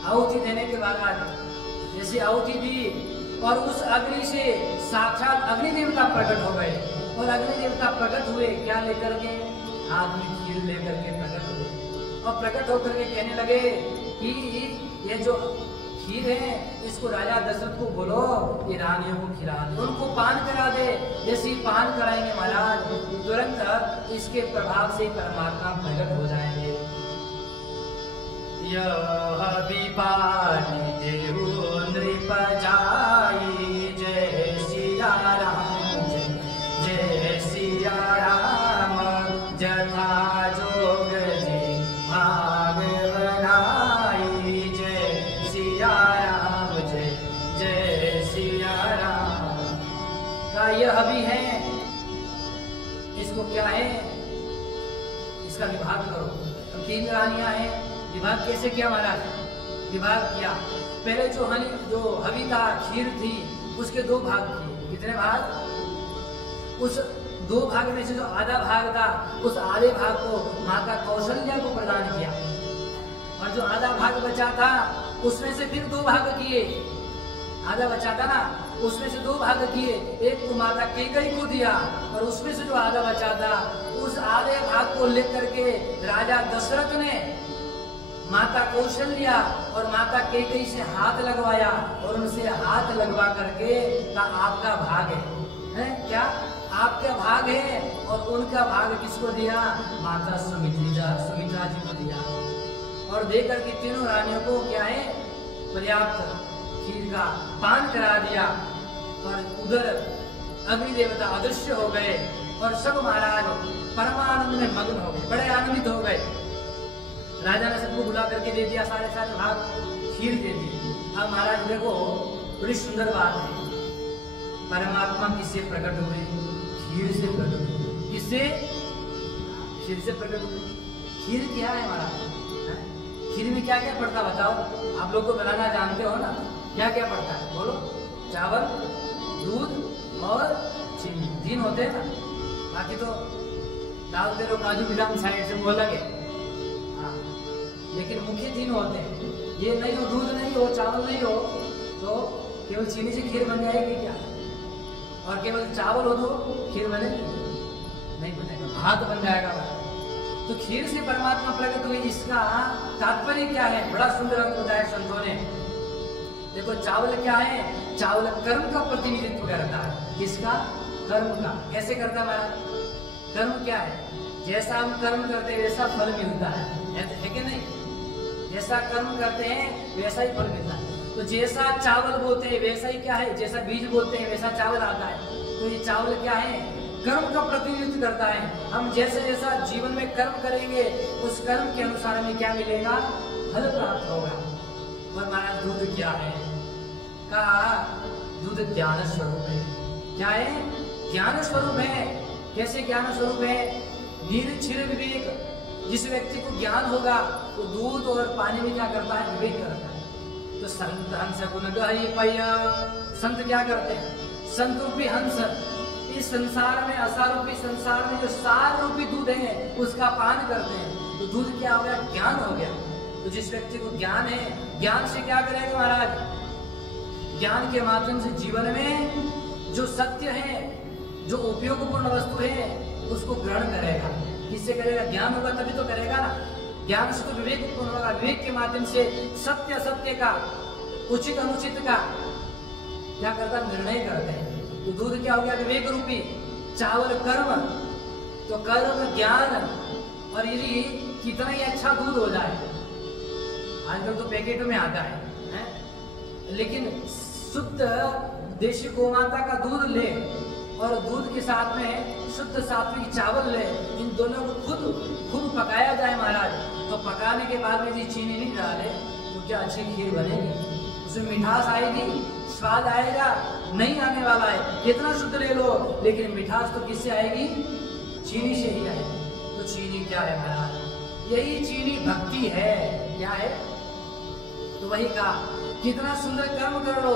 आहुति देने के बाद जैसे आहुति दी और उस अग्नि से साक्षात अग्नि देवता प्रकट हो गए, और अग्नि देवता प्रकट हुए क्या लेकर के? हाथ में खीर लेकर के प्रकट हुए, और प्रकट होकर के कहने लगे कि ये जो खीर है इसको राजा दशरथ को बोलो कि रानियों को खिला दे, उनको पान करा दे। जैसे ही पान कराएंगे महाराज, तुरंत इसके प्रभाव से परमात्मा प्रकट हो जाएंगे। यह विपाटी देहु नृप जाई, जय सिया राम, जय सिया राम, जथा जोग जी भाग बनाई, जय सिया राम, जय सिया राम। का यह भी है, इसको क्या है? इसका विभाग करो। अब 3 रानियां हैं, विभाग कैसे किया महाराज? विभाग किया, पहले जो हवि था, खीर थी, उसके 2 भाग किए। कितने भाग? उस 2 भाग में से जो आधा भाग था, उस आधे भाग को माता कौशल्या को प्रदान किया, और जो आधा भाग बचा था उसमें से फिर 2 भाग किए। आधा बचा था ना, उसमें से 2 भाग किए, एक को माता कैकेयी को दिया और उसमें से जो आधा बचा था उस आधे भाग को लेकर के राजा दशरथ ने माता कौशल्या और माता कैकेयी से हाथ लगवाया और उनसे हाथ लगवा करके कहा आपका भाग है क्या आपका भाग है, और उनका भाग किसको दिया? माता सुमित्रा जी को दिया। और देकर के तीनों रानियों को क्या है पर्याप्त खीर का पान करा दिया और उधर अग्नि देवता अदृश्य हो गए और सब महाराज परमानंद में मग्न हो गए, बड़े आनंदित हो गए। राजा ने सबको बुला करके दे दिया, सारे भाग खीर दे दी। अब महाराज देखो बड़ी सुंदर बात है, परमात्मा किससे प्रकट हुए? खीर से प्रकट हुए। किससे? खीर से प्रकट हुए। खीर क्या है महाराज? खीर में क्या क्या पड़ता बताओ? आप लोग तो बनाना जानते हो ना, क्या क्या पड़ता है बोलो? चावल, दूध और चीनी, 3 होते हैं ना, बाकी तो डालते रहो काजू बादाम साइड से, वो अलग है। हाँ, लेकिन मुख्य 3 होते हैं। ये नहीं हो, दूध नहीं हो, चावल नहीं हो तो केवल चीनी से खीर बन जाएगी क्या? और केवल चावल हो तो खीर बनेगी? नहीं बनेगा, भात बन जाएगा। तो खीर से परमात्मा प्रकट हुई, इसका तात्पर्य क्या है? बड़ा सुंदर अर्थ बताया संतों ने। देखो चावल क्या है? चावल कर्म का प्रतिनिधित्व करता है। किसका? कर्म का। कैसे करता है महाराज? कर्म क्या है? जैसा हम कर्म करते हैं वैसा फल मिलता है कि नहीं? जैसा कर्म करते हैं वैसा ही फल मिलता है। तो जैसा चावल बोते हैं वैसा ही क्या है, जैसा बीज बोते हैं वैसा चावल आता है। तो ये चावल क्या है? कर्म का प्रतिनिधित्व करता है। हम जैसे जैसा जीवन में कर्म करेंगे उस कर्म के अनुसार हमें क्या मिलेगा? फल प्राप्त होगा। और महाराज दूध क्या है? कहा दूध ज्ञान स्वरूप है। क्या है? ज्ञान स्वरूप है। कैसे ज्ञान स्वरूप है? निरक्षर विवेक। जिस व्यक्ति को ज्ञान होगा वो दूध और पानी में क्या करता है? विवेक करता है। तो संत हंस गुण गहि पया। संत क्या करते हैं? संत रूपी हंस इस संसार में, असार रूपी संसार में जो सार रूपी दूध है उसका पान करते हैं। तो दूध क्या हो गया? ज्ञान हो गया। तो जिस व्यक्ति को ज्ञान है, ज्ञान से क्या करेगा महाराज? ज्ञान के माध्यम से जीवन में जो सत्य है, जो उपयोगपूर्ण वस्तु है उसको ग्रहण करेगा। किससे करेगा? ज्ञान होगा तभी तो करेगा ना। ज्ञान से तो विवेक उत्पन्न होगा, विवेक के माध्यम से सत्य असत्य का, उचित अनुचित का क्या करता? निर्णय करते हैं। तो दूध क्या हो गया? विवेक रूपी। चावल कर्म, तो कर्म ज्ञान। और यदि कितना ही अच्छा दूध हो जाए, आजकल तो पैकेट में आता है? लेकिन शुद्ध देशी गोमाता का दूध ले और दूध के साथ में शुद्ध सात्विक चावल ले, इन दोनों को खुद पकाया जाए महाराज, तो पकाने के बाद में यदि चीनी नहीं डाले तो क्या अच्छी खीर बनेगी? उसमें मिठास आएगी? स्वाद आएगा? नहीं आने वाला है। कितना शुद्ध ले लो लेकिन मिठास तो किससे आएगी? चीनी से ही आएगी। तो चीनी क्या है महाराज? यही चीनी भक्ति है। क्या है? तो वही कहा, कितना सुंदर कर्म कर लो,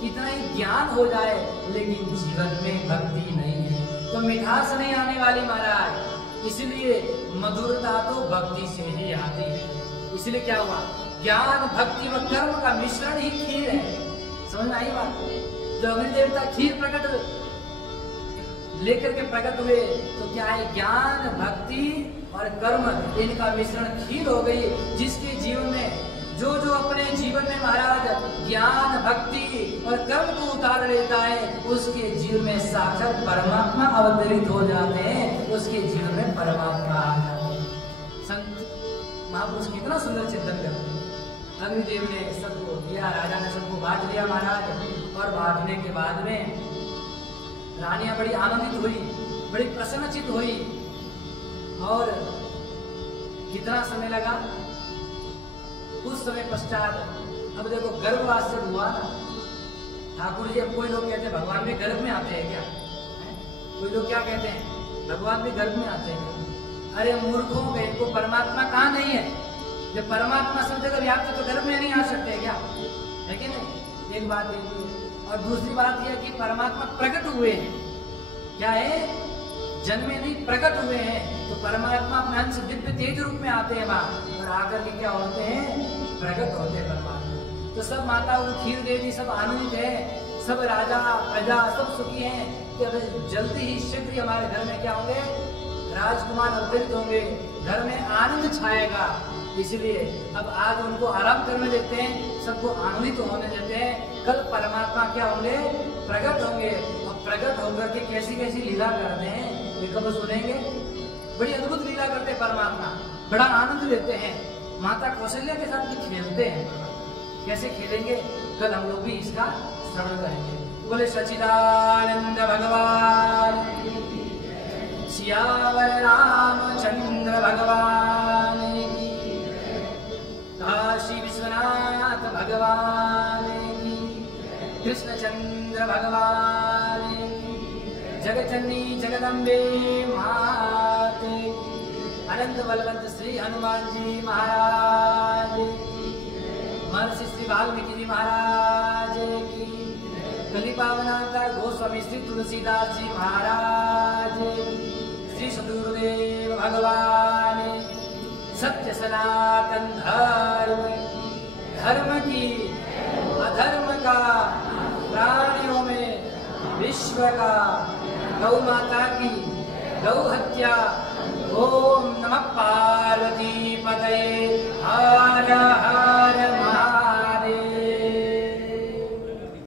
कितना ही ज्ञान हो जाए, लेकिन जीवन में भक्ति नहीं है तो मिठास नहीं आने वाली महाराज। इसलिए मधुरता तो भक्ति से ही आती है। इसलिए क्या हुआ? ज्ञान भक्ति व कर्म का मिश्रण ही खीर है। समझ में आई बात? जो अग्नि देवता खीर प्रकट लेकर के प्रकट हुए तो क्या है? ज्ञान भक्ति और कर्म इनका मिश्रण खीर हो गई। जिसके जीवन में जो अपने जीवन में महाराज ज्ञान भक्ति और कर्म को उतार लेता है उसके जीवन में साक्षात परमात्मा अवतरित हो जाते हैं, उसके जीवन में परमात्मा आ जाते हैं। संत महापुरुष कितना सुंदर चिंतन करते हैं। अग्निदेव ने सबको दिया, राजा ने सबको बांट दिया महाराज। और बांटने के बाद में रानियां बड़ी आनंदित हुई, बड़ी प्रसन्नचित हुई। और कितना समय लगा? उस समय पश्चात अब देखो गर्भवास से हुआ ना ठाकुर जी। अब कोई लोग कहते हैं भगवान भी गर्भ में आते हैं क्या? कोई लोग क्या कहते हैं? भगवान भी गर्भ में आते हैं। अरे मूर्खों के, इनको परमात्मा कहाँ नहीं है? जब परमात्मा सब जगह व्याप्त तो गर्भ में नहीं आ सकते क्या? है कि नहीं? एक बात ये। और दूसरी बात यह कि परमात्मा प्रकट हुए हैं। क्या है? जन्मे नहीं, प्रकट हुए हैं। तो परमात्मा अपने अंश दिव्य तेज रूप में आते हैं वहां और आकर के क्या होते हैं? प्रकट होते हैं परमात्मा। तो सब माताओं को खीर दे दी, सब आनंदित है, सब राजा प्रजा सब सुखी हैं कि अब जल्दी ही शीघ्र ही हमारे घर में क्या होंगे, राजकुमार अवतरित होंगे, घर में आनंद छाएगा। इसलिए अब आज उनको आराम करने देते हैं, सबको आनंदित होने देते हैं। कल परमात्मा क्या होंगे, प्रकट होंगे, और प्रकट होकर के कैसी कैसी लीला करते हैं ये कब सुनेंगे। बड़ी अद्भुत लीला करते हैं परमात्मा, बड़ा आनंद देते हैं। माता कौशल्या के साथ भी खेलते हैं, कैसे खेलेंगे कल हम लोग भी इसका श्रवण करेंगे। बोले सच्चिदानंद भगवान, सियावर रामचंद्र भगवान की, काशी विश्वनाथ भगवान की, कृष्णचंद्र भगवान की, जगजननी जगदम्बे मात की, अनंत बलवंत श्री हनुमान जी महाराज की, महर्षि श्री वाल्मीकि जी महाराज की, कली पावनावतार गोस्वामी श्री तुलसीदास जी महाराज की, श्री सद्गुरुदेव भगवान, सत्य सनातन धर्म, धर्म की अधर्म का प्राणियों में विश्व का, गौ माता की गौ हत्या, गौ